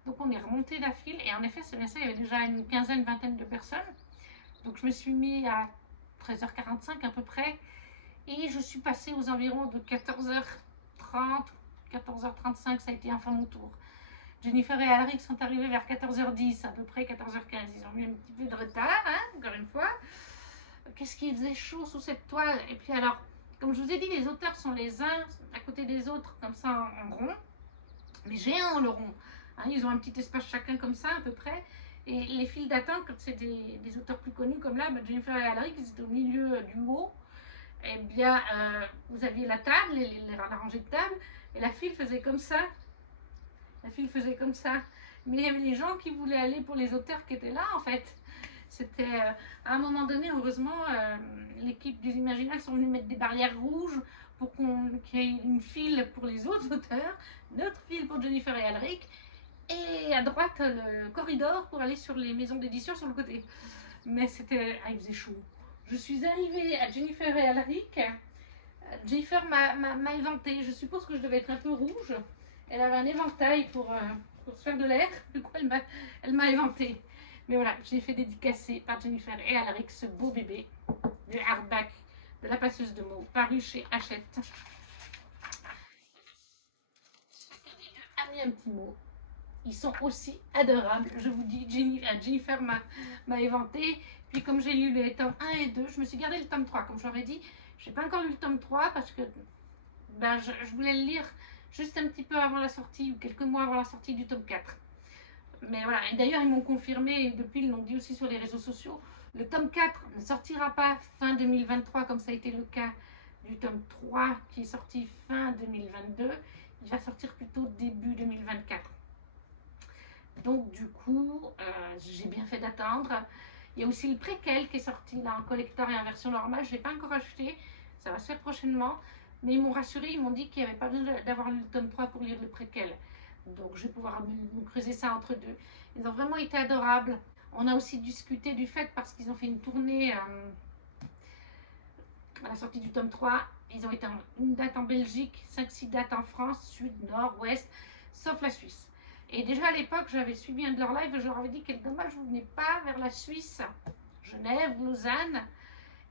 Donc on est remonté la file, et en effet, c'est bien ça, il y avait déjà une quinzaine, vingtaine de personnes. Donc je me suis mis à 13h45 à peu près, et je suis passée aux environs de 14h30, 14h35, ça a été enfin mon tour. Jennifer et Alric sont arrivés vers 14h10, à peu près 14h15. Ils ont mis un petit peu de retard, hein, encore une fois. Qu'est-ce qu'il faisait chaud sous cette toile. Et puis alors, comme je vous ai dit, les auteurs sont les uns à côté des autres, comme ça en rond, mais géants le rond. Hein, ils ont un petit espace chacun comme ça, à peu près. Et les files d'attente, quand c'est des auteurs plus connus comme là, Jennifer et Alric, ils étaient au milieu du haut. Eh bien, vous aviez la table, la rangée de tables, et la file faisait comme ça. La file faisait comme ça. Mais il y avait les gens qui voulaient aller pour les auteurs qui étaient là, en fait. C'était à un moment donné, heureusement, l'équipe des Imaginales sont venus mettre des barrières rouges pour qu'il y ait une file pour les autres auteurs, notre file pour Jennifer et Alric, et à droite le corridor pour aller sur les maisons d'édition sur le côté. Mais c'était, il faisait chaud. Je suis arrivée à Jennifer et Alric. Jennifer m'a éventé. Je suppose que je devais être un peu rouge. Elle avait un éventail pour se faire de l'air. Du coup, elle m'a éventé. Mais voilà, j'ai fait dédicacer par Jennifer et Alric ce beau bébé du hardback de la passeuse de mots paru chez Hachette. A mis un petit mot. Ils sont aussi adorables. Je vous dis, Jennifer m'a éventé. Puis comme j'ai lu les tomes 1 et 2, je me suis gardé le tome 3. Comme j'aurais dit, je n'ai pas encore lu le tome 3 parce que ben, je voulais le lire juste un petit peu avant la sortie, ou quelques mois avant la sortie du tome 4. Mais voilà, et d'ailleurs ils m'ont confirmé, et depuis ils l'ont dit aussi sur les réseaux sociaux, le tome 4 ne sortira pas fin 2023 comme ça a été le cas du tome 3 qui est sorti fin 2022. Il va sortir plutôt début 2024. Donc du coup, j'ai bien fait d'attendre. Il y a aussi le préquel qui est sorti là en collector et en version normale. Je ne l'ai pas encore acheté, ça va se faire prochainement. Mais ils m'ont rassuré, ils m'ont dit qu'il n'y avait pas besoin d'avoir lu le tome 3 pour lire le préquel. Donc je vais pouvoir me creuser ça entre deux. Ils ont vraiment été adorables. On a aussi discuté du fait, parce qu'ils ont fait une tournée à la sortie du tome 3. Ils ont été une date en Belgique, 5-6 dates en France, sud, nord, ouest, sauf la Suisse. Et déjà à l'époque, j'avais suivi un de leurs lives et je leur avais dit quel dommage vous ne venez pas vers la Suisse, Genève, Lausanne.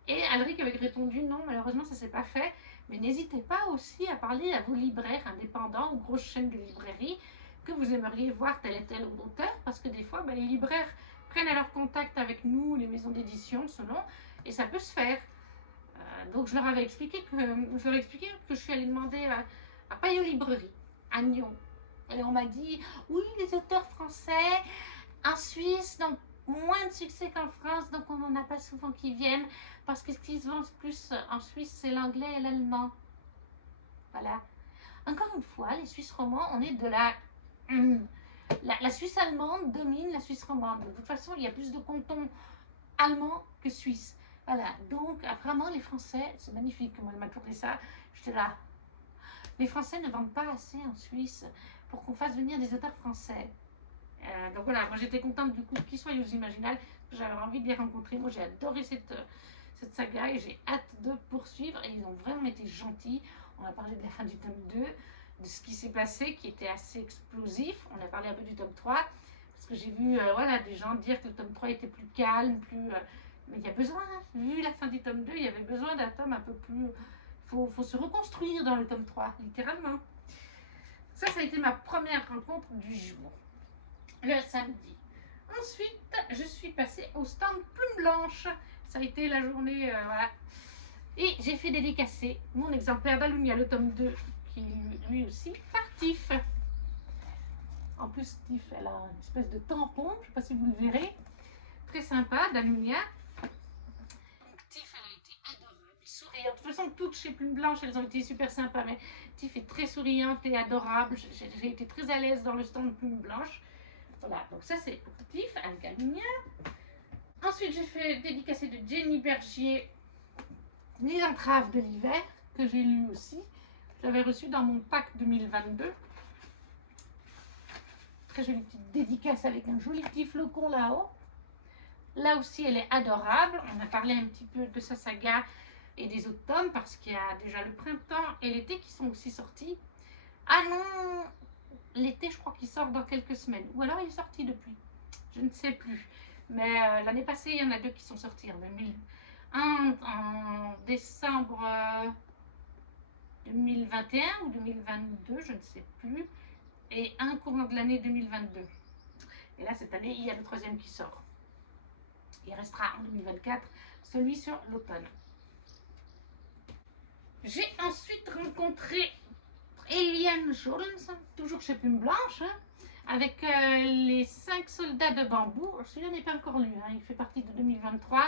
Et Alric avait répondu non, malheureusement ça ne s'est pas fait. Mais n'hésitez pas aussi à parler à vos libraires indépendants ou grosses chaînes de librairie que vous aimeriez voir tel et tel auteur, parce que des fois les libraires prennent alors contact avec nous, les maisons d'édition selon, et ça peut se faire. Donc je leur avais expliqué que je suis allée demander à Payot Librairie, à Nyon. Et on m'a dit, oui, les auteurs français, en Suisse, donc moins de succès qu'en France, donc on n'en a pas souvent qui viennent, parce que ce qui se vend plus en Suisse, c'est l'anglais et l'allemand. Voilà. Encore une fois, les Suisses romands, on est de la Suisse allemande domine la Suisse romande. De toute façon, il y a plus de cantons allemands que suisses. Voilà, donc vraiment les Français, c'est magnifique comment elle m'a tourné ça, j'étais là. Les Français ne vendent pas assez en Suisse pour qu'on fasse venir des auteurs français. Donc voilà, moi j'étais contente du coup qu'ils soient aux Imaginales, j'avais envie de les rencontrer. Moi j'ai adoré cette saga et j'ai hâte de poursuivre, et ils ont vraiment été gentils. On a parlé de la fin du tome 2, de ce qui s'est passé qui était assez explosif. On a parlé un peu du tome 3 parce que j'ai vu voilà, des gens dire que le tome 3 était plus calme, mais il y a besoin, vu la fin du tome 2, il y avait besoin d'un tome un peu plus... Faut se reconstruire dans le tome 3, littéralement. Ça a été ma première rencontre du jour, le samedi. Ensuite, je suis passée au stand Plume Blanche. Ça a été la journée, voilà. Et j'ai fait dédicacer mon exemplaire d'Alunia, le tome 2, qui est lui aussi par Tiff. En plus, Tiff, elle a une espèce de tampon, je ne sais pas si vous le verrez. Très sympa, d'Alunia. Tiff, elle a été adorable, souriante. De toute façon, toutes chez Plume Blanche, elles ont été super sympas, mais Tiff est très souriante et adorable. J'ai été très à l'aise dans le stand Plume Blanche. Voilà, donc ça c'est pour Tiff avec Alunia. Ensuite, j'ai fait dédicacer de Jenny Bergier, Les entraves de l'hiver, que j'ai lu aussi. Je l'avais reçu dans mon pack 2022. Très jolie petite dédicace avec un joli petit flocon là-haut. Là aussi, elle est adorable. On a parlé un petit peu de sa saga et des autres tomes, parce qu'il y a déjà le printemps et l'été qui sont aussi sortis. Ah non, l'été, je crois qu'il sort dans quelques semaines. Ou alors il est sorti depuis. Je ne sais plus. Mais l'année passée, il y en a deux qui sont sortis en 2000. Un en décembre 2021 ou 2022, je ne sais plus. Et un courant de l'année 2022. Et là, cette année, il y a le troisième qui sort. Il restera en 2024, celui sur l'automne. J'ai ensuite rencontré Eliane Jones, toujours chez Plume Blanche, hein, avec les 5 soldats de bambou. Celui-là n'est pas encore lu, hein, il fait partie de 2023.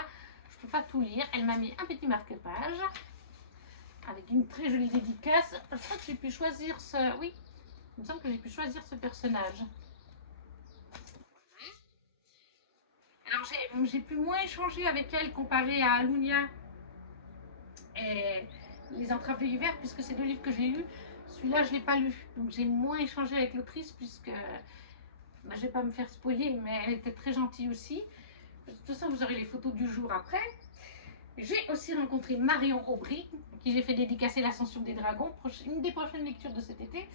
Je ne peux pas tout lire. Elle m'a mis un petit marque-page avec une très jolie dédicace. Je crois que j'ai pu choisir ce... Oui, il me semble que j'ai pu choisir ce personnage. Alors j'ai pu moins échanger avec elle comparé à Alunia et Les Entraves de l'hiver, puisque c'est deux livres que j'ai lus. Celui-là, je ne l'ai pas lu, donc j'ai moins échangé avec l'autrice, puisque je ne vais pas me faire spoiler, mais elle était très gentille aussi. De toute façon, vous aurez les photos du jour après. J'ai aussi rencontré Marion Aubry, qui j'ai fait dédicacer l'Ascension des Dragons, une des prochaines lectures de cet été.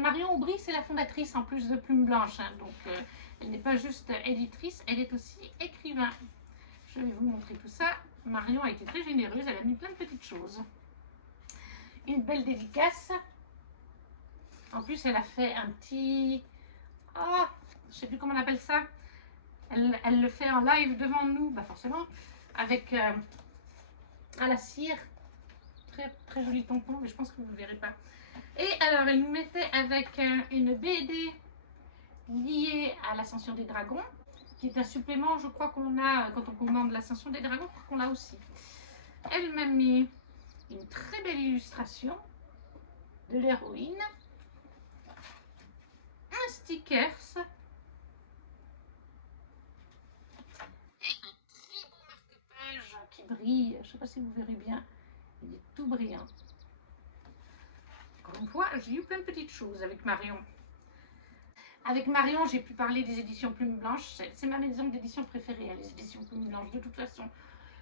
Marion Aubry, c'est la fondatrice en plus de Plume Blanche, hein, donc elle n'est pas juste éditrice, elle est aussi écrivain. Je vais vous montrer tout ça. Marion a été très généreuse, elle a mis plein de petites choses. Une belle dédicace. En plus, elle a fait un petit... Ah, je ne sais plus comment on appelle ça. Elle le fait en live devant nous, bah forcément, avec à la cire. Très, très joli tampon, mais je pense que vous ne verrez pas. Et alors, elle nous mettait avec une BD liée à l'Ascension des Dragons, qui est un supplément, je crois qu'on a, quand on commande l'Ascension des Dragons, je crois qu'on l'a aussi. Elle m'a mis une très belle illustration de l'héroïne, un stickers, et un très beau marque-page qui brille. Je ne sais pas si vous verrez bien, il est tout brillant. Encore une fois, j'ai eu plein de petites choses avec Marion. Avec Marion, j'ai pu parler des éditions Plume Blanche. C'est ma maison d'édition préférée, les éditions Plume Blanche. De toute façon,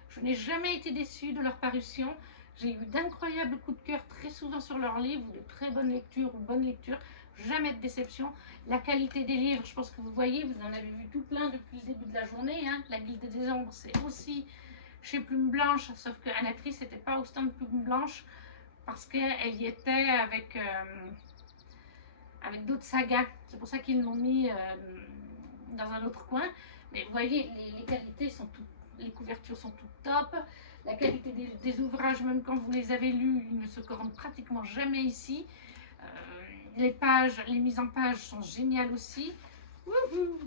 je n'ai jamais été déçue de leur parution. J'ai eu d'incroyables coups de cœur très souvent sur leurs livres, de très bonnes lectures ou bonnes lectures. Jamais de déception. La qualité des livres, je pense que vous voyez, vous en avez vu tout plein depuis le début de la journée. Hein. La Guilde des Ombres, c'est aussi chez Plume Blanche, sauf que Anatrice n'était pas au stand Plume Blanche parce qu'elle y était avec d'autres sagas. C'est pour ça qu'ils l'ont mis dans un autre coin. Mais vous voyez, les qualités sont toutes, les couvertures sont toutes top. La qualité des ouvrages, même quand vous les avez lus, ils ne se corrompent pratiquement jamais ici. Les pages, les mises en page sont géniales aussi. Wouhou!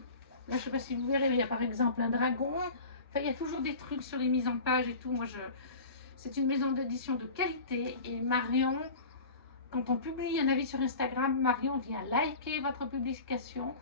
Là, je ne sais pas si vous verrez, mais il y a par exemple un dragon. Enfin, il y a toujours des trucs sur les mises en page et tout. Moi, c'est une maison d'édition de qualité. Et Marion, quand on publie un avis sur Instagram, Marion vient liker votre publication.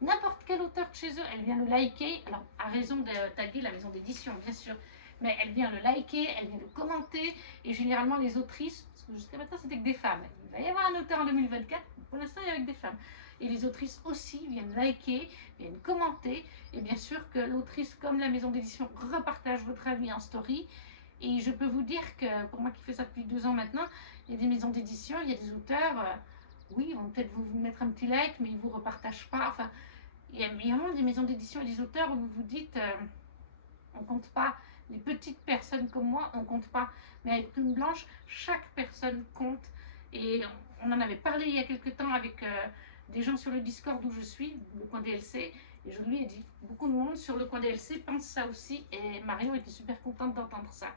N'importe quel auteur de chez eux, elle vient le liker. Alors, à raison de taguer la maison d'édition, bien sûr. Mais elle vient le liker, elle vient le commenter. Et généralement, les autrices, parce que jusqu'à maintenant, c'était que des femmes. Il va y avoir un auteur en 2024. Pour l'instant, il y a avec des femmes. Et les autrices aussi viennent liker, viennent commenter. Et bien sûr que l'autrice, comme la maison d'édition, repartage votre avis en story. Et je peux vous dire que, pour moi qui fais ça depuis 2 ans maintenant, il y a des maisons d'édition, il y a des auteurs, oui, ils vont peut-être vous mettre un petit like, mais ils ne vous repartagent pas. Enfin, il y a vraiment des maisons d'édition et des auteurs où vous vous dites, on ne compte pas. Les petites personnes comme moi, on ne compte pas. Mais avec Plume Blanche, chaque personne compte. Et on en avait parlé il y a quelques temps avec des gens sur le Discord où je suis, le coin DLC. Et je lui ai dit, beaucoup de monde sur le coin DLC pense ça aussi. Et Marion était super contente d'entendre ça.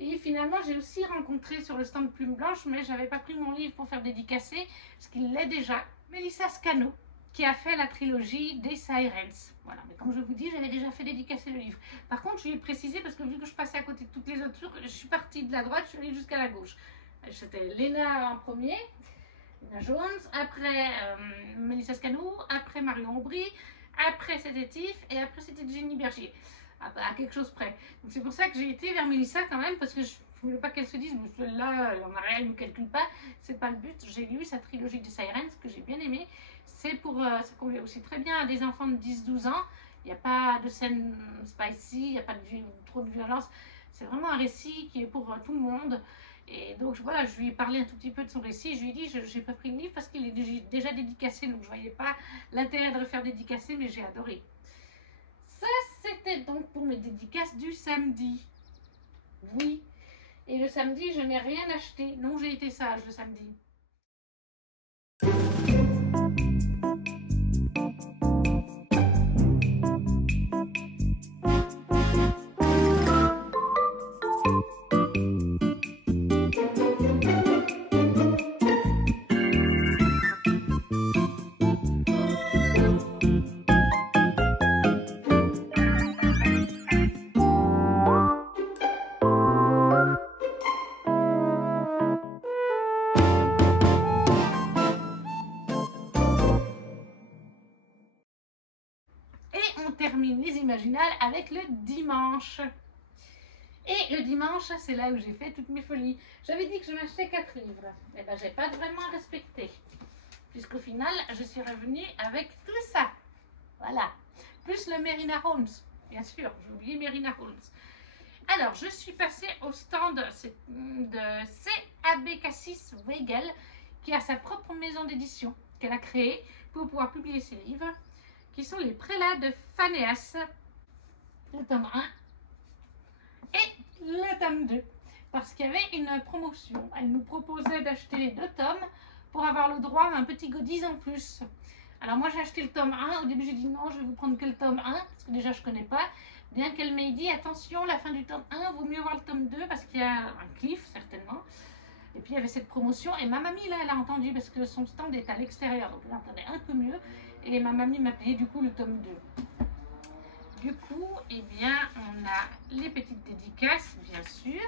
Et finalement, j'ai aussi rencontré sur le stand Plume Blanche, mais je n'avais pas pris mon livre pour faire dédicacer, parce qu'il l'est déjà, Mélissa Scano, qui a fait la trilogie des Sirens. Voilà, mais comme je vous dis, j'avais déjà fait dédicacer le livre. Par contre, je lui ai précisé, parce que vu que je passais à côté de toutes les autres, je suis partie de la droite, je suis allée jusqu'à la gauche. C'était Léna en premier, Léna Jones, après Mélissa Scano, après Marion Aubry, après c'était Tiff, et après c'était Jenny Bergier. À quelque chose près. Donc c'est pour ça que j'ai été vers Mélissa quand même, parce que je ne voulais pas qu'elle se dise, celle-là, en arrière, elle ne me calcule pas. C'est pas le but. J'ai lu sa trilogie des Sirens, que j'ai bien aimé. C'est pour, ça convient aussi très bien à des enfants de 10-12 ans. Il n'y a pas de scène spicy, il n'y a pas trop de violence. C'est vraiment un récit qui est pour tout le monde. Et donc voilà, je lui ai parlé un tout petit peu de son récit. Je lui ai dit, je n'ai pas pris le livre parce qu'il est déjà dédicacé, donc je ne voyais pas l'intérêt de refaire dédicacer, mais j'ai adoré. Ça, c'était donc pour mes dédicaces du samedi. Oui. Et le samedi, je n'ai rien acheté. Non, j'ai été sage le samedi. on termine les Imaginales avec le dimanche. Et le dimanche, c'est là où j'ai fait toutes mes folies. J'avais dit que je m'achetais 4 livres. Et bien, j'ai pas vraiment respecté. Puisqu'au final, je suis revenue avec tout ça. Voilà. Plus le Mérina Holmes. Bien sûr, j'ai oublié Mérina Holmes. Alors, je suis passée au stand de C.A.B. Cassis Weigel, qui a sa propre maison d'édition qu'elle a créée pour pouvoir publier ses livres, qui sont les Prélats de Phanéas, le tome 1 et le tome 2. Parce qu'il y avait une promotion. Elle nous proposait d'acheter les 2 tomes pour avoir le droit à un petit goodies en plus. Alors moi j'ai acheté le tome 1, au début j'ai dit non, je vais vous prendre que le tome 1, parce que déjà je connais pas. Bien qu'elle m'ait dit attention, la fin du tome 1, vaut mieux voir le tome 2 parce qu'il y a un cliff certainement. Et puis il y avait cette promotion et ma mamie là elle a entendu parce que son stand est à l'extérieur, donc elle entendait un peu mieux. Et ma mamie m'a payé du coup le tome 2. Du coup, eh bien, on a les petites dédicaces, bien sûr.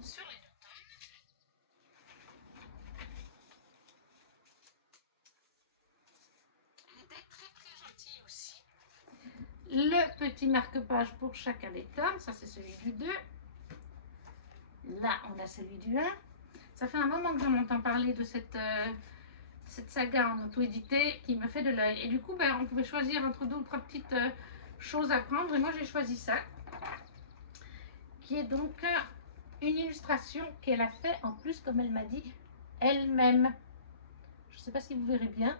Sur les 2 tomes. Elle était très gentille aussi. Le petit marque-page pour chacun des tomes, ça c'est celui du 2. Là, on a celui du 1. Ça fait un moment que j'en entends parler de cette saga en auto-édité qui me fait de l'œil. Et du coup, ben, on pouvait choisir entre 2 ou 3 petites choses à prendre. Et moi, j'ai choisi ça, qui est donc une illustration qu'elle a fait en plus, comme elle m'a dit, elle-même. Je ne sais pas si vous verrez bien.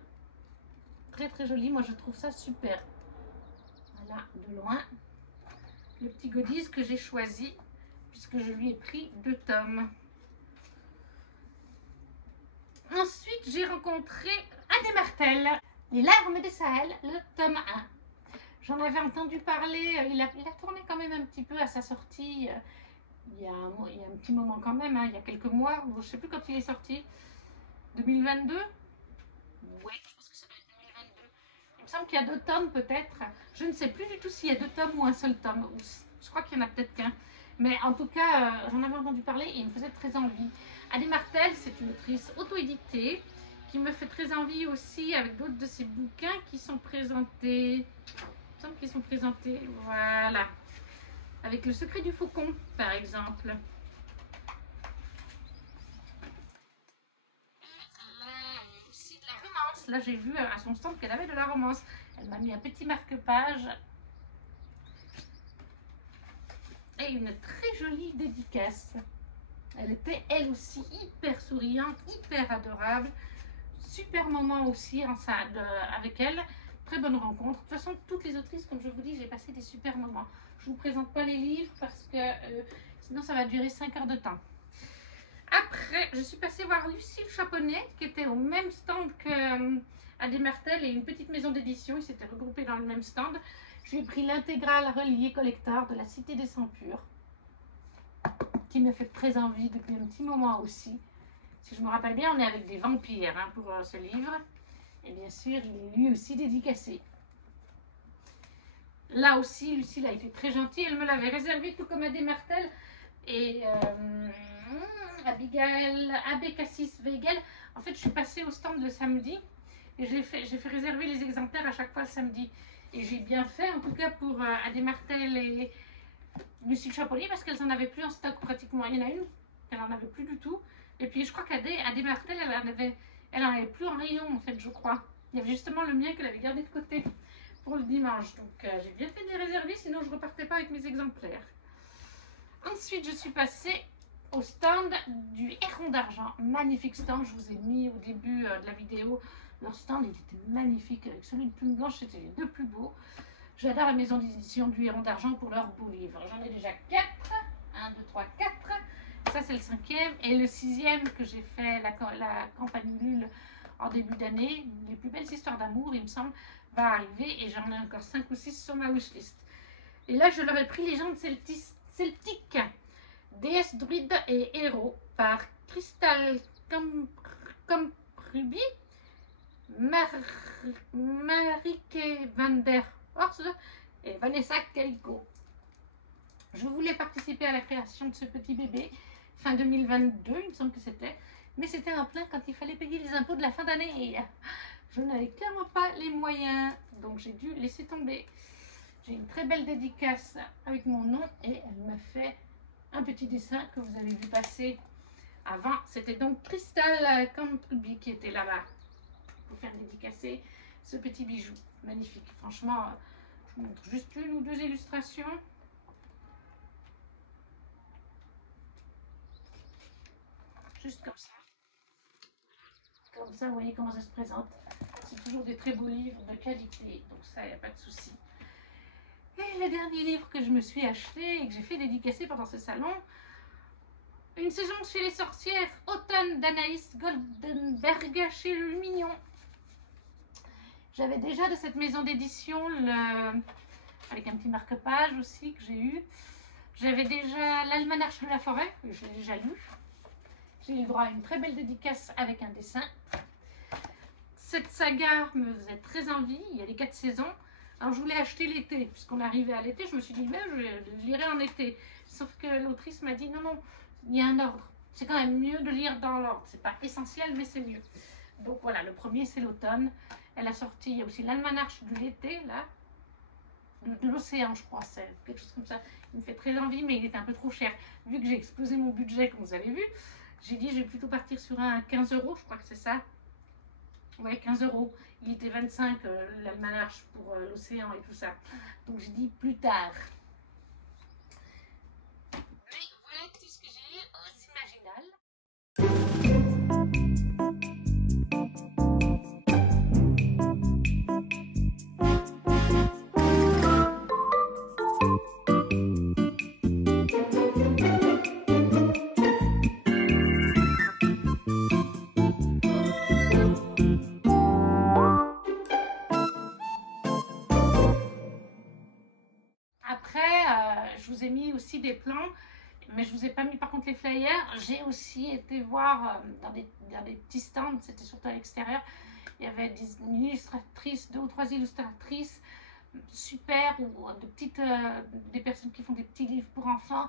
Très joli. Moi, je trouve ça super. Voilà, de loin. Le petit goodies que j'ai choisi, puisque je lui ai pris 2 tomes. Ensuite, j'ai rencontré Adé Martel, Les larmes des Sahel, le tome 1. J'en avais entendu parler, il a tourné quand même un petit peu à sa sortie, il y a un petit moment quand même, hein, il y a quelques mois, je ne sais plus quand il est sorti, 2022. Oui, je pense que ça doit être 2022. Il me semble qu'il y a 2 tomes peut-être, je ne sais plus du tout s'il y a 2 tomes ou un seul tome, je crois qu'il y en a peut-être qu'un. Mais en tout cas, j'en avais entendu parler et il me faisait très envie. Adé Martel, c'est une autrice auto-éditée qui me fait très envie aussi avec d'autres de ses bouquins qui sont présentés. Il me semble qu'ils sont présentés, voilà. Avec Le secret du faucon, par exemple. Là, aussi de la romance. Là, j'ai vu à son stand qu'elle avait de la romance. Elle m'a mis un petit marque-page. Et une très jolie dédicace. Elle était elle aussi hyper souriante, hyper adorable. Super moment aussi avec elle. Très bonne rencontre. De toute façon, toutes les autrices, comme je vous dis, j'ai passé des super moments. Je ne vous présente pas les livres parce que sinon ça va durer 5 heures de temps. Après, je suis passée voir Lucille Chaponnet qui était au même stand que Adé Martel et une petite maison d'édition. Ils s'étaient regroupés dans le même stand. J'ai pris l'intégrale reliée collector de La Cité des Sangs Purs, qui me fait très envie depuis un petit moment aussi. Si je me rappelle bien, on est avec des vampires hein, pour ce livre. Et bien sûr, il est lui aussi dédicacé. Là aussi, Lucille a été très gentille. Elle me l'avait réservé tout comme Adé Martel et Abbé Cassis Weigel. En fait, je suis passée au stand le samedi et j'ai fait réserver les exemplaires à chaque fois le samedi. Et j'ai bien fait, en tout cas pour Adé Martel et Lucille Chaponnet, parce qu'elles n'en avaient plus en stock pratiquement. Il y en a une, elle n'en avait plus du tout. Et puis je crois qu'Adé Martel, elle en avait plus en rayon en fait, je crois. Il y avait justement le mien qu'elle avait gardé de côté pour le dimanche. Donc j'ai bien fait de les réserver, sinon je ne repartais pas avec mes exemplaires. Ensuite, je suis passée au stand du Héron d'Argent. Magnifique stand, je vous ai mis au début de la vidéo. Leur stand, il était magnifique. Avec celui de plume blanche, c'était les 2 plus beaux. J'adore la maison d'édition du Héron d'Argent pour leurs beaux livres. J'en ai déjà 4. 1, 2, 3, 4. Ça, c'est le 5e. Et le 6e que j'ai fait, la campagne Ulule en début d'année. Les plus belles histoires d'amour, il me semble, va arriver. Et j'en ai encore 5 ou 6 sur ma wishlist. Et là, je leur ai pris Légendes celtiques, déesses, druides et héros par Crystal Comprubi, Marike van der Horst et Vanessa Calico. Je voulais participer à la création de ce petit bébé fin 2022, il me semble que c'était, mais c'était en plein quand il fallait payer les impôts de la fin d'année. je n'avais clairement pas les moyens, donc j'ai dû laisser tomber. J'ai une très belle dédicace avec mon nom et elle m'a fait un petit dessin que vous avez vu passer avant. C'était donc Crystal Campi qui était là-bas pour faire dédicacer ce petit bijou. Magnifique, franchement, je vous montre juste une ou deux illustrations. Juste comme ça. Comme ça, vous voyez comment ça se présente. C'est toujours des très beaux livres de qualité, donc ça, il n'y a pas de souci. Et le dernier livre que je me suis acheté et que j'ai fait dédicacer pendant ce salon, Une saison chez les sorcières, automne d'Anaïs Goldenberg chez Le Mignon. J'avais déjà de cette maison d'édition, avec un petit marque-page aussi que j'ai eu. J'avais déjà l'Almanach de la forêt, que je l'ai déjà lu. J'ai eu le droit à une très belle dédicace avec un dessin. Cette saga me faisait très envie, il y a les 4 saisons. Alors je voulais acheter l'été, puisqu'on arrivait à l'été, je me suis dit, mais je lirai en été. Sauf que l'autrice m'a dit, non, non, il y a un ordre. C'est quand même mieux de lire dans l'ordre. C'est pas essentiel, mais c'est mieux. Donc voilà, le premier c'est l'automne. Elle a sorti, il y a aussi l'Almanach de l'été, là. De l'océan, je crois, c'est quelque chose comme ça. Il me fait très envie, mais il était un peu trop cher. Vu que j'ai explosé mon budget, comme vous avez vu, j'ai dit, je vais plutôt partir sur un 15 €, je crois que c'est ça. Ouais, 15 €. Il était 25, l'Almanach pour l'océan et tout ça. Donc j'ai dit plus tard. Mais voilà tout ce que j'ai eu aux Imaginales. Je vous ai mis aussi des plans, mais je vous ai pas mis par contre les flyers. J'ai aussi été voir dans des petits stands, c'était surtout à l'extérieur. Il y avait une illustratrice, 2 ou 3 illustratrices super, ou des personnes qui font des petits livres pour enfants.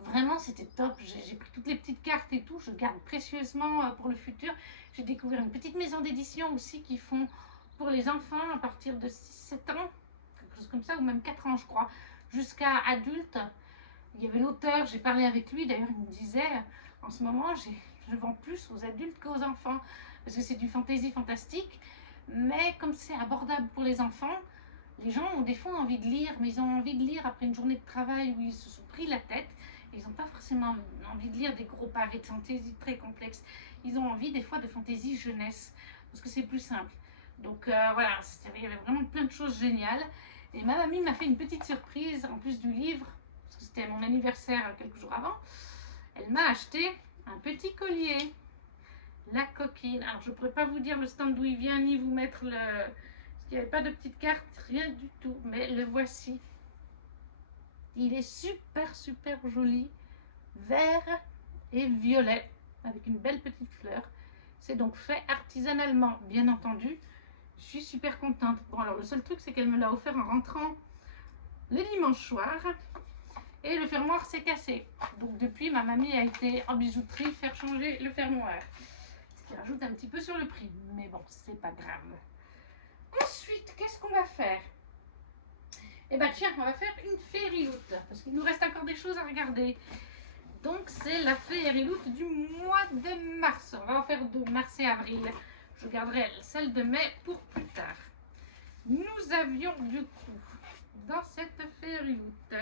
Vraiment, c'était top. J'ai pris toutes les petites cartes et tout. Je garde précieusement pour le futur. J'ai découvert une petite maison d'édition aussi qui font pour les enfants à partir de 6-7 ans, quelque chose comme ça, ou même 4 ans, je crois, jusqu'à adultes. Il y avait l'auteur, j'ai parlé avec lui, d'ailleurs il me disait, en ce moment je vends plus aux adultes qu'aux enfants, parce que c'est du fantasy fantastique, mais comme c'est abordable pour les enfants, les gens ont des fois envie de lire, mais ils ont envie de lire après une journée de travail où ils se sont pris la tête, et ils n'ont pas forcément envie de lire des gros pavés de fantasy très complexes, ils ont envie des fois de fantasy jeunesse, parce que c'est plus simple. Donc voilà, il y avait vraiment plein de choses géniales. Et ma mamie m'a fait une petite surprise, en plus du livre, parce que c'était mon anniversaire quelques jours avant. Elle m'a acheté un petit collier, la coquine. Alors je ne pourrais pas vous dire le stand d'où il vient, ni vous mettre le... Parce qu'il n'y avait pas de petite carte, rien du tout. Mais le voici. Il est super, super joli. Vert et violet, avec une belle petite fleur. C'est donc fait artisanalement, bien entendu. Je suis super contente. Bon, alors le seul truc, c'est qu'elle me l'a offert en rentrant le dimanche soir. Et le fermoir s'est cassé. Donc depuis, ma mamie a été en bijouterie faire changer le fermoir. Ce qui rajoute un petit peu sur le prix. Mais bon, c'est pas grave. Ensuite, qu'est-ce qu'on va faire? Eh bien tiens, on va faire une Fairyloot. Parce qu'il nous reste encore des choses à regarder. Donc c'est la Fairyloot du mois de mars. On va en faire de mars et avril. Je garderai celle de mai pour plus tard. Nous avions du coup dans cette Fairyloot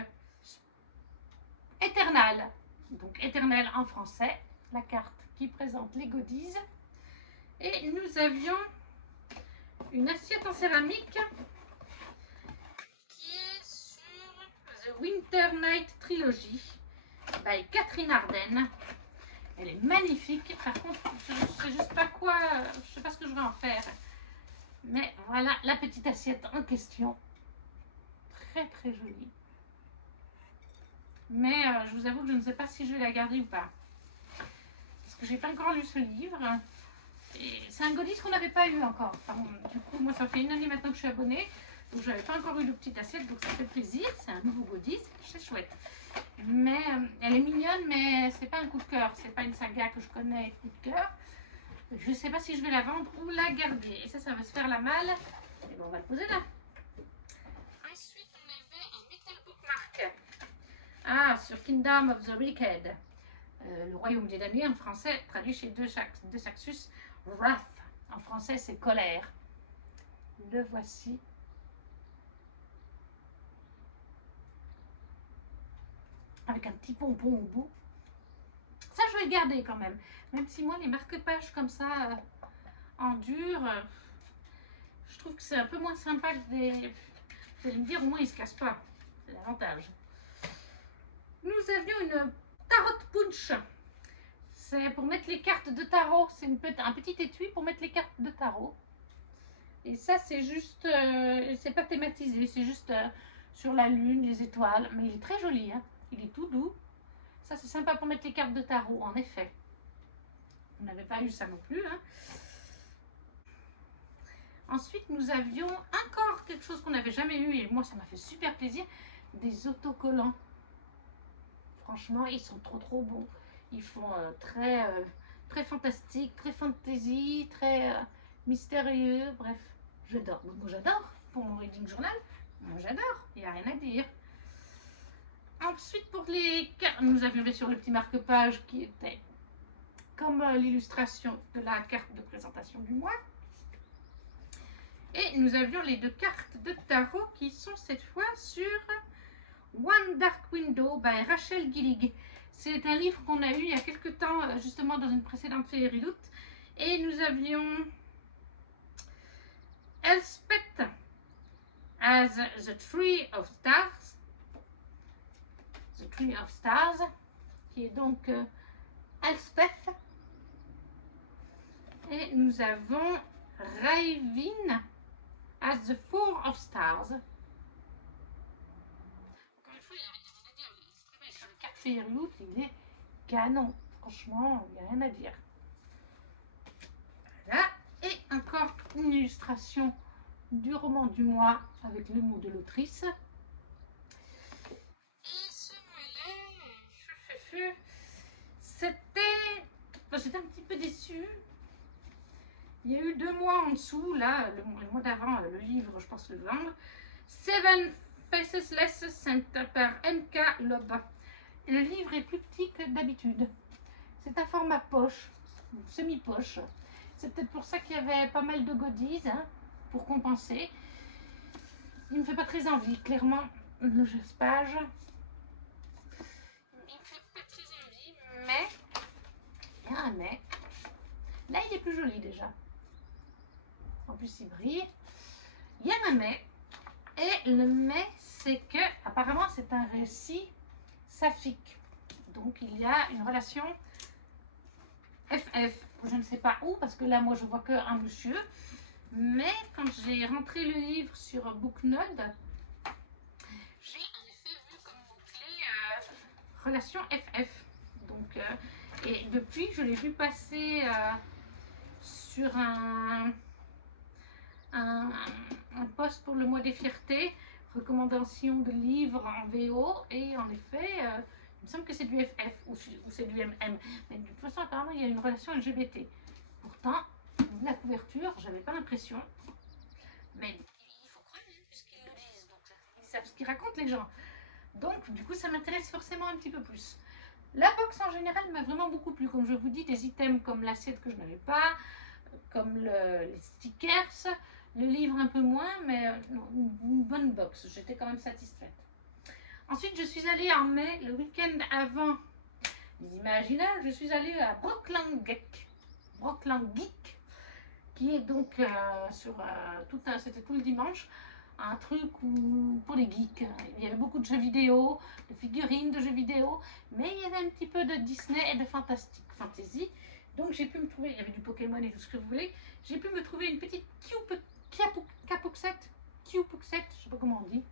Éternal, donc éternel en français, la carte qui présente les goodies. Et nous avions une assiette en céramique qui est sur The Winter Night Trilogy by Catherine Arden. Elle est magnifique. Par contre, je ne sais juste pas quoi, je ne sais pas ce que je vais en faire. Mais voilà la petite assiette en question. Très très jolie. Mais je vous avoue que je ne sais pas si je vais la garder ou pas. Parce que j'ai pas encore lu ce livre. C'est un goodies qu'on n'avait pas eu encore. Enfin, du coup, moi, ça fait une année maintenant que je suis abonnée. Donc, je n'avais pas encore eu de petite assiette. Donc, ça fait plaisir. C'est un nouveau goodies. C'est chouette. Mais elle est mignonne, mais c'est pas un coup de cœur. C'est pas une saga que je connais, coup de cœur. Je ne sais pas si je vais la vendre ou la garder. Et ça va se faire la malle. Et bon, on va le poser là. Ensuite, on avait un Metal Bookmark. Ah, sur Kingdom of the Wicked. Le royaume des damnés en français, traduit chez De Saxus, Wrath. En français, c'est colère. Le voici. Avec un petit pompon au bout. Ça, je vais le garder quand même. Même si moi, les marque-pages comme ça, en dur, je trouve que c'est un peu moins sympa que des... Vous allez me dire, au moins, ils ne se cassent pas. C'est l'avantage. Nous avions une tarot punch. C'est pour mettre les cartes de tarot. C'est un petit étui pour mettre les cartes de tarot. Et ça, c'est juste... c'est pas thématisé. C'est juste sur la lune, les étoiles. Mais il est très joli. Hein. Il est tout doux. Ça, c'est sympa pour mettre les cartes de tarot, en effet. On n'avait pas eu ça non plus. Hein. Ensuite, nous avions encore quelque chose qu'on n'avait jamais eu. Et moi, ça m'a fait super plaisir. Des autocollants. Franchement, ils sont trop bons. Ils font très fantastique, très fantasy, très mystérieux. Bref, j'adore. Donc, moi, j'adore. Pour mon reading journal, moi, j'adore. Il n'y a rien à dire. Ensuite, pour les cartes, nous avions bien sûr le petit marque-page qui était comme l'illustration de la carte de présentation du mois. Et nous avions les 2 cartes de tarot qui sont cette fois sur One Dark Window by Rachel Gillig. C'est un livre qu'on a eu il y a quelques temps, justement dans une précédente Féerie d'août. Et nous avions Elspeth as the Tree of Stars. The Tree of Stars, qui est donc Elspeth. Et nous avons Raven as the Four of Stars. Encore une fois, il n'y a rien à dire. Ce travail sur le carte Féerie d'août, il est canon. Franchement, il n'y a rien à dire. Voilà. Et encore une illustration du roman du mois avec le mot de l'autrice. Et ce mois-là, j'étais un petit peu déçue. Il y a eu 2 mois en dessous, là, le mois d'avant, le livre, je pense le vendre. Seven Faces Less Center par M.K. Lob. Le livre est plus petit que d'habitude. C'est un format poche, semi-poche. C'est peut-être pour ça qu'il y avait pas mal de goodies, hein, pour compenser. Il ne me fait pas très envie, clairement, le gespage. Il ne me fait pas très envie, mais... Il y a un mais. Là, il est plus joli déjà. En plus, il brille. Il y a un mais. Et le mais, c'est que, apparemment, c'est un récit saphique. Donc, il y a une relation FF. Je ne sais pas où, parce que là, moi, je vois qu'un monsieur. Mais quand j'ai rentré le livre sur Booknode, j'ai en effet vu comme mot-clé relation FF. Donc, et depuis, je l'ai vu passer sur un post pour le mois des fiertés, recommandation de livres en VO, et en effet, il me semble que c'est du FF ou c'est du MM. Mais de toute façon, apparemment, il y a une relation LGBT. Pourtant, la couverture, j'avais pas l'impression. Mais il faut croire, puisqu'ils le disent. Donc, ils savent ce qu'ils racontent, les gens. Donc, du coup, ça m'intéresse forcément un petit peu plus. La box en général m'a vraiment beaucoup plu. Comme je vous dis, des items comme l'assiette que je n'avais pas, comme les stickers, le livre un peu moins, mais une bonne box. J'étais quand même satisfaite. Ensuite, je suis allée en mai, le week-end avant les Imaginaires, je suis allée à Brockland Geek, qui est donc c'était tout le dimanche, un truc pour les geeks. Il y avait beaucoup de jeux vidéo, de figurines de jeux vidéo, mais il y avait un petit peu de Disney et de fantasy. Donc j'ai pu me trouver, il y avait du Pokémon et tout ce que vous voulez, j'ai pu me trouver une petite Capuxette, je sais pas comment on dit,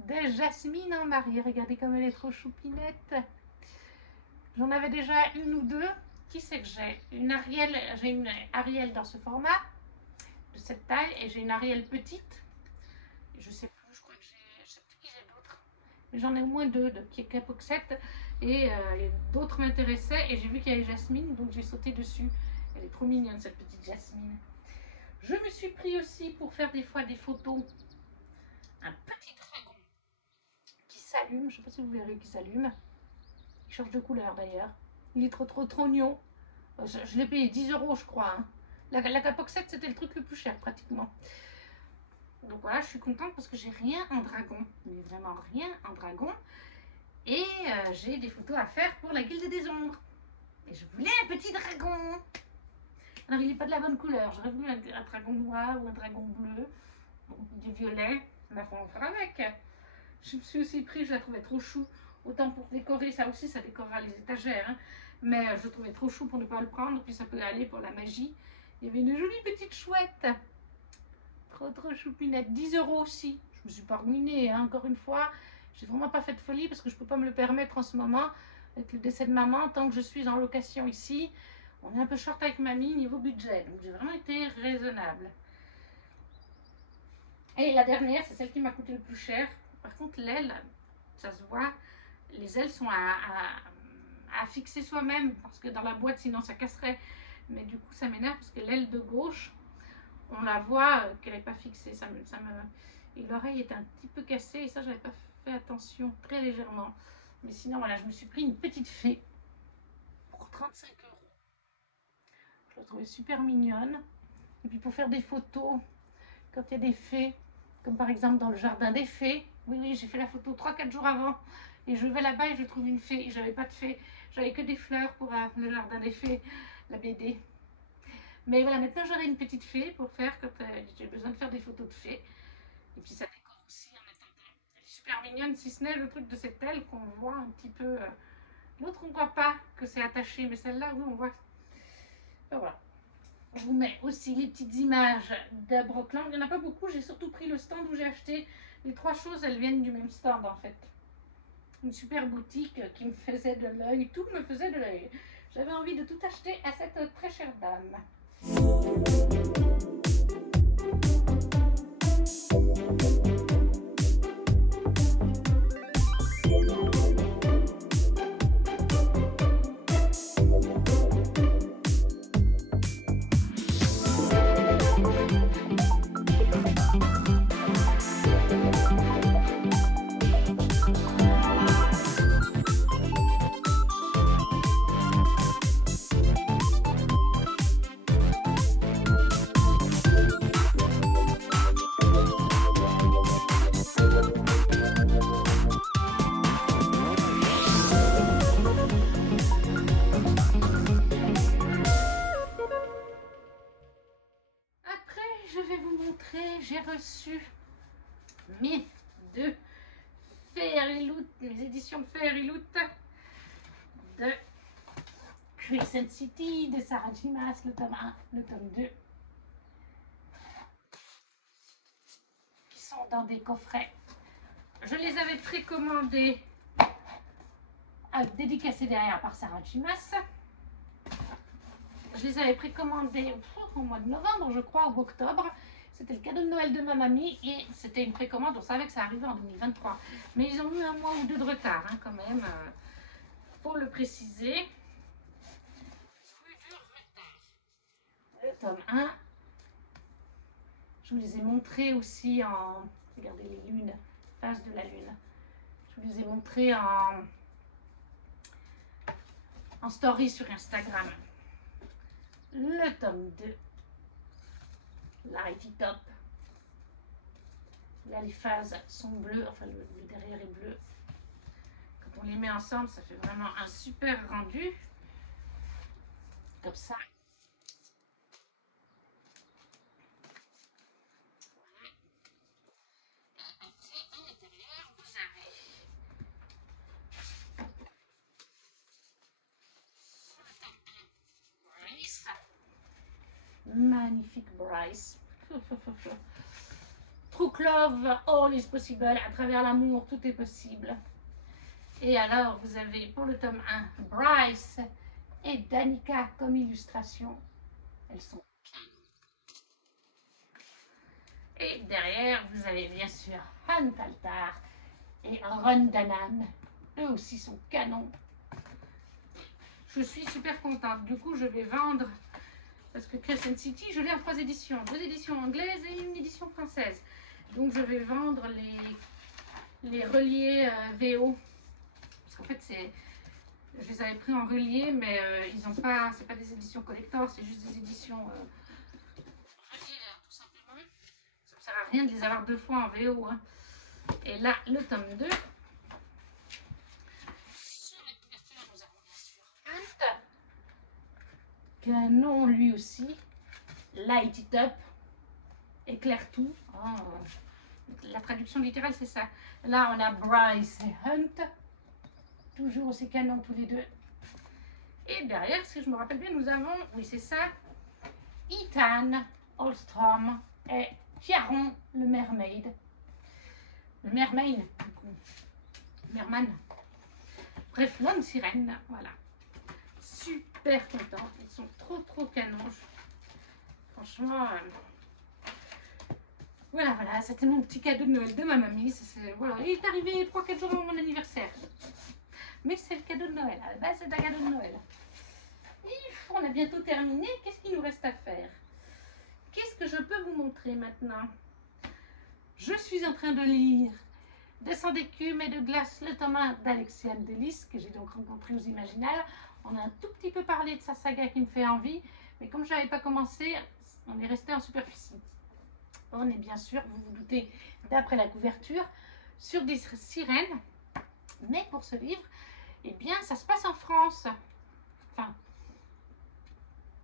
de Jasmine en Marie. Regardez comme elle est trop choupinette. J'en avais déjà une ou deux. Qui c'est que j'ai une Ariel dans ce format, de cette taille, et j'ai une Ariel petite. Je sais plus, je crois que je sais plus qui j'ai d'autres. Mais j'en ai au moins 2 de Capuxette, et d'autres m'intéressaient, et j'ai vu qu'il y avait Jasmine, donc j'ai sauté dessus. Elle est trop mignonne, cette petite Jasmine. Je me suis pris aussi pour faire des fois des photos un petit dragon qui s'allume. Je ne sais pas si vous verrez qui s'allume. Il change de couleur d'ailleurs. Il est trop mignon. Je l'ai payé 10 € je crois. Hein. La capoxette c'était le truc le plus cher pratiquement. Donc voilà, je suis contente parce que j'ai rien en dragon. Mais vraiment rien en dragon. Et j'ai des photos à faire pour la Guilde des Ombres. Et je voulais un petit dragon. Alors il n'est pas de la bonne couleur. J'aurais voulu un dragon noir ou un dragon bleu. Bon, du violet. Mais il faut en faire avec. Je me suis aussi pris, je la trouvais trop chou. Autant pour décorer, ça aussi, ça décorera les étagères. Hein. Mais je le trouvais trop chou pour ne pas le prendre. Puis ça peut aller pour la magie. Il y avait une jolie petite chouette. Trop choupinette. 10 € aussi. Je me suis pas ruinée, hein, encore une fois. J'ai vraiment pas fait de folie parce que je peux pas me le permettre en ce moment. Avec le décès de maman, tant que je suis en location ici, on est un peu short avec mamie niveau budget. Donc j'ai vraiment été raisonnable. Et la dernière, c'est celle qui m'a coûté le plus cher. Par contre, l'aile, ça se voit, les ailes sont à fixer soi-même. Parce que dans la boîte, sinon ça casserait. Mais du coup, ça m'énerve parce que l'aile de gauche, on la voit qu'elle n'est pas fixée. Et l'oreille est un petit peu cassée. Et ça, j'avais pas fait attention, très légèrement. Mais sinon, voilà, je me suis pris une petite fée pour 35 €. Je la trouvais super mignonne. Et puis pour faire des photos, quand il y a des fées, comme par exemple dans le jardin des fées, oui, j'ai fait la photo 3-4 jours avant. Et je vais là-bas et je trouve une fée. Et j'avais pas de fée, j'avais que des fleurs pour le jardin des fées, la BD. Mais voilà, maintenant j'aurai une petite fée pour faire quand j'ai besoin de faire des photos de fées. Et puis ça décore aussi en attendant. Elle est super mignonne, si ce n'est le truc de cette aile qu'on voit un petit peu. L'autre, on ne voit pas que c'est attaché, mais celle-là, oui, on voit. Ben voilà. Je vous mets aussi les petites images de Brockland. Il n'y en a pas beaucoup, j'ai surtout pris le stand où j'ai acheté. Les 3 choses, elles viennent du même stand en fait. Une super boutique qui me faisait de l'œil, tout me faisait de l'œil. J'avais envie de tout acheter à cette très chère dame. J'ai reçu mes 2 Fairyloot, mes éditions Fairyloot de Crescent City, de Sarah J. Maas, le tome 1, le tome 2, qui sont dans des coffrets. Je les avais précommandés, dédicacés derrière par Sarah J. Maas. Je les avais précommandés au mois de novembre, je crois, ou octobre. C'était le cadeau de Noël de ma mamie et c'était une précommande. On savait que ça arrivait en 2023. Mais ils ont eu 1 mois ou 2 de retard, hein, quand même. Faut le préciser. Le tome 1. Je vous les ai montrés aussi en... Regardez les lunes, phase de la lune. Je vous les ai montrés en story sur Instagram. Le tome 2. Lighty Top. Là, les phases sont bleues, enfin le derrière est bleu. Quand on les met ensemble, ça fait vraiment un super rendu. Comme ça. Voilà. Et après, à l'intérieur, vous avez Bryce. Magnifique Bryce. True love, all is possible. À travers l'amour, tout est possible. Et alors, vous avez pour le tome 1, Bryce et Danica comme illustration. Elles sont et derrière, vous avez bien sûr Han Taltar et Ron Danan. Eux aussi sont canons. Je suis super contente. Du coup, je vais vendre Parce que Crescent City, je l'ai en 3 éditions. 2 éditions anglaises et une édition française. Donc je vais vendre les reliés VO. Parce qu'en fait, je les avais pris en relié, mais ils n'ont pas, c'est pas des éditions collector, c'est juste des éditions reliées, tout simplement. Ça ne sert à rien de les avoir 2 fois en VO. Hein. Et là, le tome 2. Sur la couverture, nous avons bien sûr Hunt. Canon lui aussi. Light it up. Éclaire tout. Oh. La traduction littérale, c'est ça. Là, on a Bryce et Hunt. Toujours aussi canon tous les deux. Et derrière, si je me rappelle bien, nous avons, oui c'est ça, Ethan Holstrom et Chiaron le Mermaid. Le Mermaid, du coup. Merman. Bref, l'homme sirène, voilà. Super content. Ils sont trop canons. Franchement, voilà, c'était mon petit cadeau de Noël de ma mamie. Voilà, il est arrivé 3-4 jours avant mon anniversaire. Mais c'est le cadeau de Noël. À la base, c'est un cadeau de Noël. On a bientôt terminé. Qu'est-ce qu'il nous reste à faire? Qu'est-ce que je peux vous montrer maintenant? Je suis en train de lire De sang d'écume et de glace, le tome 1 d'Alexiane Delis, que j'ai donc rencontré aux Imaginaires. On a un tout petit peu parlé de sa saga qui me fait envie, mais comme je n'avais pas commencé, on est resté en superficie. On est bien sûr, vous vous doutez, d'après la couverture, sur des sirènes. Mais pour ce livre, eh bien, ça se passe en France. Enfin,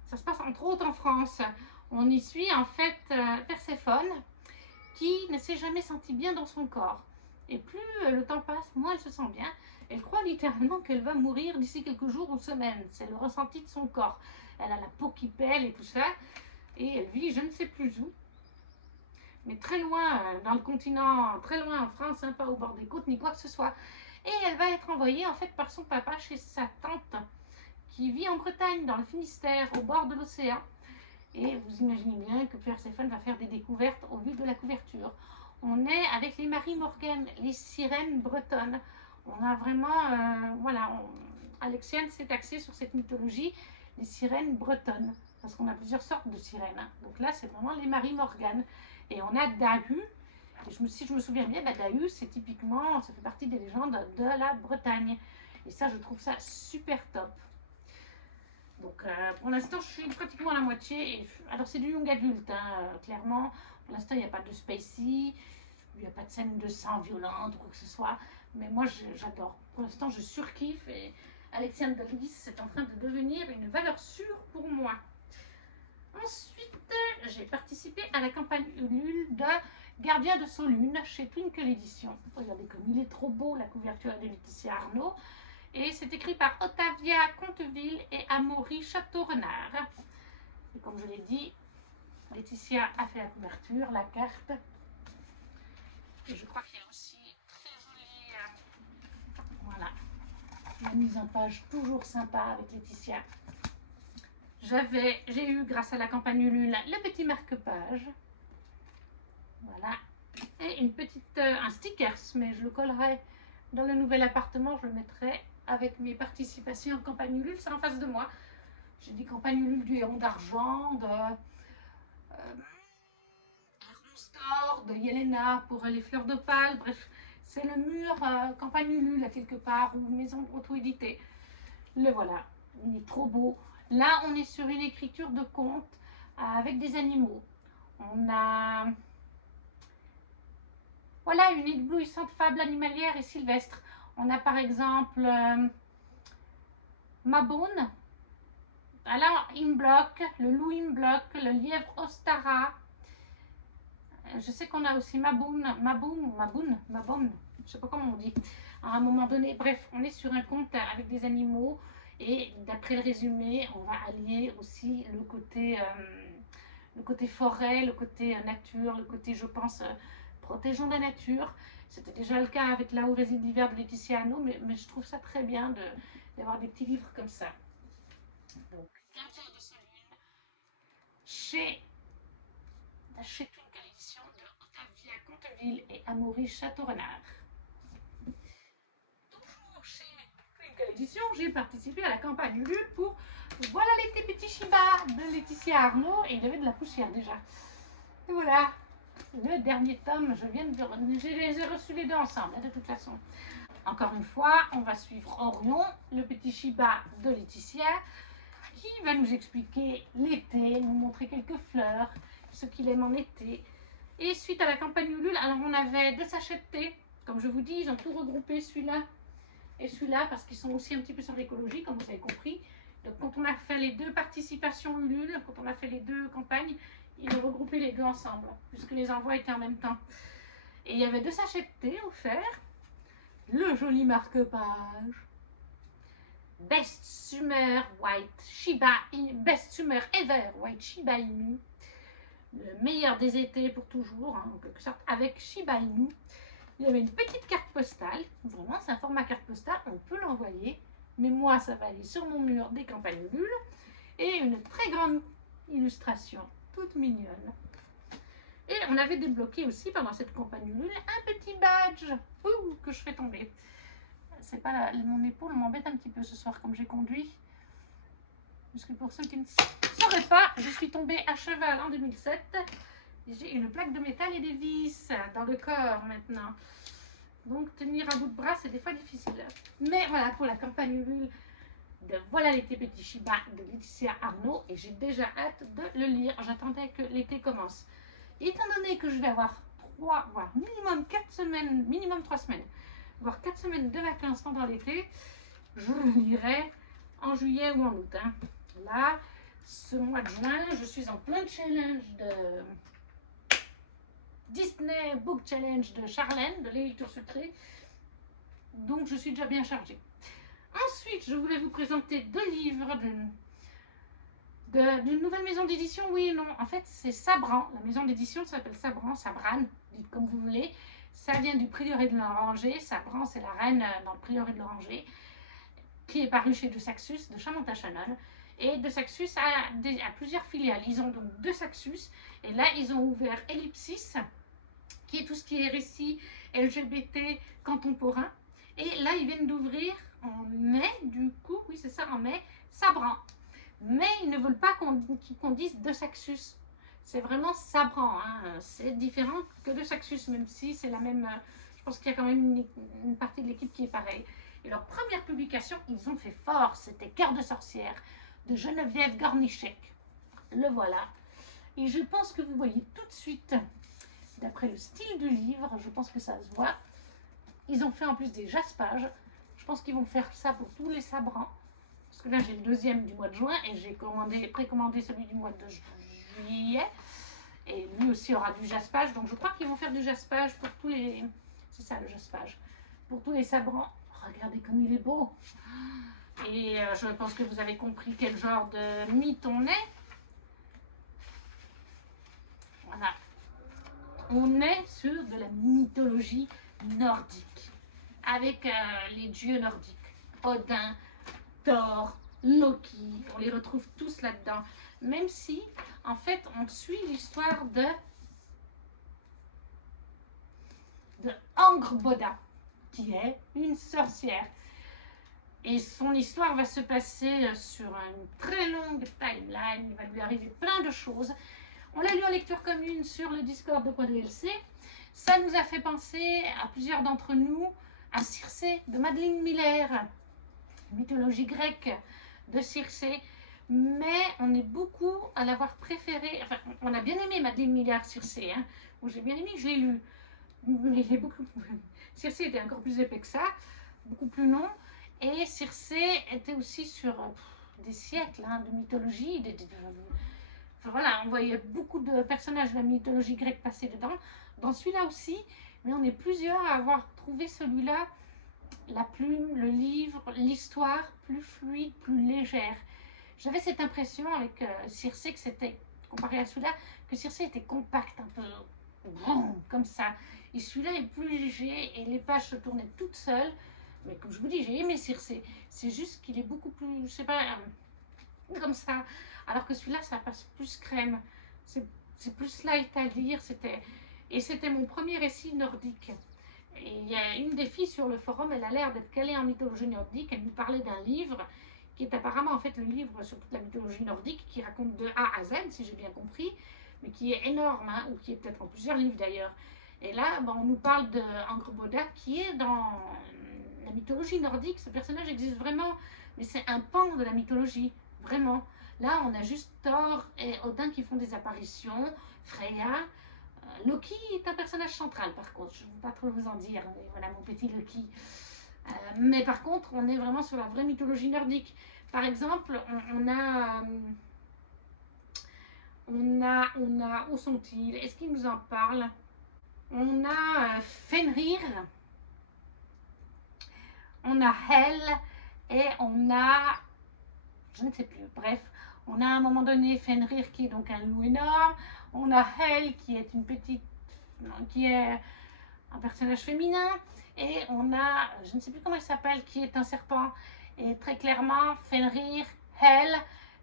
ça se passe entre autres en France. On y suit en fait Perséphone qui ne s'est jamais sentie bien dans son corps. Et plus le temps passe, moins elle se sent bien. Elle croit littéralement qu'elle va mourir d'ici quelques jours ou semaines. C'est le ressenti de son corps. Elle a la peau qui pèle et tout ça. Et elle vit je ne sais plus où. Mais très loin dans le continent, très loin en France, hein, pas au bord des côtes ni quoi que ce soit. Et elle va être envoyée en fait par son papa chez sa tante qui vit en Bretagne, dans le Finistère, au bord de l'océan. Et vous imaginez bien que Perséphone va faire des découvertes au vu de la couverture. On est avec les Marie Morgan, les sirènes bretonnes. On a vraiment, Alexiane s'est axée sur cette mythologie, les sirènes bretonnes. Parce qu'on a plusieurs sortes de sirènes. Hein. Donc là, c'est vraiment les Marie Morgan. Et on a Dahu. Et si je me souviens bien, Dahu, c'est typiquement, ça fait partie des légendes de la Bretagne. Et ça, je trouve ça super top. Donc pour l'instant, je suis pratiquement à la moitié. Alors c'est du young adulte, hein, clairement. Pour l'instant, il n'y a pas de spacey, il n'y a pas de scène de sang violente ou quoi que ce soit. Mais moi, j'adore. Pour l'instant, je surkiffe. Et Alexiane Delis est en train de devenir une valeur sûre pour moi. Ensuite, j'ai participé à la campagne Ulule de Gardien de Solune chez Twinkle Édition. Regardez comme il est trop beau, la couverture de Laetitia Arnaud. Et c'est écrit par Otavia Conteville et Amaury Château-Renard. Et comme je l'ai dit, Laetitia a fait la couverture, la carte. Et je crois qu'il y a aussi très joli, voilà, la mise en page toujours sympa avec Laetitia. J'ai eu, grâce à la campagne Ulule, le petit marque-page. Voilà. Et une petite, un stickers, mais je le collerai dans le nouvel appartement, je le mettrai avec mes participations en campagne Ulule, c'est en face de moi. J'ai des campagnes Ulule du Héron d'Argent, de Ronstor, de Yelena pour les fleurs d'opale, bref, c'est le mur campagne Ulule à quelque part, ou maison auto-éditée. Le voilà, il est trop beau. Là, on est sur une écriture de conte avec des animaux. On a... Voilà, une éblouissante fable animalière et sylvestre. On a par exemple Mabon, alors Imbloc, le loup Imbloc, le lièvre Ostara. Je sais qu'on a aussi Mabon, je sais pas comment on dit, à un moment donné. Bref, on est sur un conte avec des animaux et d'après le résumé, on va allier aussi le côté forêt, le côté nature, le côté, je pense, protégeant la nature. C'était déjà le cas avec Là où réside l'hiver de Laetitia Arnaud, mais je trouve ça très bien d'avoir des petits livres comme ça. Donc, Gardien de Solune, chez Twinkle Édition de Otavia Conteville et Amaury Château-Renard. Toujours chez Twinkle Édition, j'ai participé à la campagne Ulule pour Voilà les petits Shiba de Laetitia Arnaud. Et il avait de la poussière déjà. Et voilà. Le dernier tome, je les ai reçus les deux ensemble, de toute façon. Encore une fois, on va suivre Orion, le petit Shiba de Laetitia, qui va nous expliquer l'été, nous montrer quelques fleurs, ce qu'il aime en été. Et suite à la campagne Ulule, alors on avait 2 sachets de thé. Comme je vous dis, ils ont tout regroupé, celui-là et celui-là, parce qu'ils sont aussi un petit peu sur l'écologie, comme vous avez compris. Donc quand on a fait les 2 participations Ulule, quand on a fait les 2 campagnes, ils ont regroupé les 2 ensemble, puisque les envois étaient en même temps. Et il y avait 2 sachets de thé offerts, le joli marque-page, Best Summer White Shiba Inu, Best Summer Ever White Shiba Inu, le meilleur des étés pour toujours, hein, en quelque sorte, avec Shiba Inu. Il y avait une petite carte postale, vraiment c'est un format carte postale, on peut l'envoyer, mais moi ça va aller sur mon mur des campagnes Ulule, et une très grande illustration, toute mignonne. Et on avait débloqué aussi pendant cette campagne Ulule un petit badge que je fais tomber. C'est pas mon épaule m'embête un petit peu ce soir comme j'ai conduit. Parce que pour ceux qui ne sauraient pas, je suis tombée à cheval en 2007. J'ai une plaque de métal et des vis dans le corps maintenant. Donc tenir un bout de bras c'est des fois difficile. Mais voilà pour la campagne Ulule de Voilà l'été petit Shiba de Laetitia Arnaud. Et j'ai déjà hâte de le lire. J'attendais que l'été commence. Étant donné que je vais avoir 3, voire minimum 4 semaines, minimum 3 semaines, voire 4 semaines de vacances pendant l'été, je le lirai en juillet ou en août. Hein. Là, ce mois de juin, je suis en plein challenge de Disney Book Challenge de Charlène, de l'électure sucrée. Donc, je suis déjà bien chargée. Ensuite, je voulais vous présenter 2 livres d'une nouvelle maison d'édition. Oui et non, en fait, c'est Sabran. La maison d'édition s'appelle Sabran, Sabran, dites comme vous voulez. Ça vient du prieuré de l'Oranger. Sabran, c'est la reine dans le prieuré de l'Oranger, qui est paru chez De Saxus, de Chamontat-Chanol. Et De Saxus a plusieurs filiales. Ils ont donc De Saxus. Et là, ils ont ouvert Ellipsis, qui est tout ce qui est récit LGBT contemporain. Et là, ils viennent d'ouvrir en mai, du coup, oui, c'est ça, en mai, Sabran. Mais ils ne veulent pas qu'on dise De Saxus. C'est vraiment Sabran. Hein. C'est différent que De Saxus, même si c'est la même. Je pense qu'il y a quand même une partie de l'équipe qui est pareille. Et leur première publication, ils ont fait fort. C'était Cœur de sorcière de Geneviève Gornichek. Le voilà. Et je pense que vous voyez tout de suite, d'après le style du livre, je pense que ça se voit. Ils ont fait en plus des jaspages. Je pense qu'ils vont faire ça pour tous les Sabrans. Parce que là, j'ai le 2e du mois de juin et j'ai précommandé celui du mois de juillet. Et lui aussi aura du jaspage. Donc, je crois qu'ils vont faire du jaspage pour tous les... C'est ça, le jaspage. Pour tous les Sabrans. Regardez comme il est beau. Et je pense que vous avez compris quel genre de mythe on est. Voilà. On est sur de la mythologie nordique. Avec les dieux nordiques. Odin, Thor, Loki, on les retrouve tous là-dedans. Même si, en fait, on suit l'histoire de Angrboda, qui est une sorcière. Et son histoire va se passer sur une très longue timeline. Il va lui arriver plein de choses. On l'a lu en lecture commune sur le Discord de .dlc. Ça nous a fait penser à plusieurs d'entre nous à Circé de Madeleine Miller, mythologie grecque de Circé, mais on est beaucoup à l'avoir préféré. Enfin, on a bien aimé Madeleine Miller Circé, hein. J'ai bien aimé, je l'ai lu, mais il est beaucoup Circé était encore plus épais que ça, beaucoup plus long, et Circé était aussi sur des siècles hein, de mythologie, enfin, voilà, on voyait beaucoup de personnages de la mythologie grecque passer dedans, dans celui-là aussi, mais on est plusieurs à avoir trouvé celui-là, la plume, le livre, l'histoire plus fluide, plus légère. J'avais cette impression avec Circé que c'était, comparé à celui-là, que Circé était compact, un peu comme ça. Et celui-là est plus léger et les pages se tournaient toutes seules. Mais comme je vous dis, j'ai aimé Circé. C'est juste qu'il est beaucoup plus, je sais pas, comme ça. Alors que celui-là, ça passe plus crème. C'est plus light à lire. Et c'était mon premier récit nordique. Et il y a une des filles sur le forum, elle a l'air d'être calée en mythologie nordique. Elle nous parlait d'un livre qui est apparemment en fait le livre sur toute la mythologie nordique, qui raconte de A à Z, si j'ai bien compris, mais qui est énorme, hein, ou qui est peut-être en plusieurs livres d'ailleurs. Et là, ben, on nous parle d'Angrboda, qui est dans la mythologie nordique. Ce personnage existe vraiment, mais c'est un pan de la mythologie, vraiment. Là, on a juste Thor et Odin qui font des apparitions, Freya. Loki est un personnage central, par contre. Je ne veux pas trop vous en dire, mais voilà mon petit Loki. Mais par contre, on est vraiment sur la vraie mythologie nordique. Par exemple, où sont-ils? Est-ce qu'ils nous en parlent? On a Fenrir, on a Hel et on a, je ne sais plus, bref, on a à un moment donné Fenrir qui est donc un loup énorme, on a Hel qui est une petite, qui est un personnage féminin, et on a, je ne sais plus comment il s'appelle, qui est un serpent. Et très clairement, Fenrir, Hel,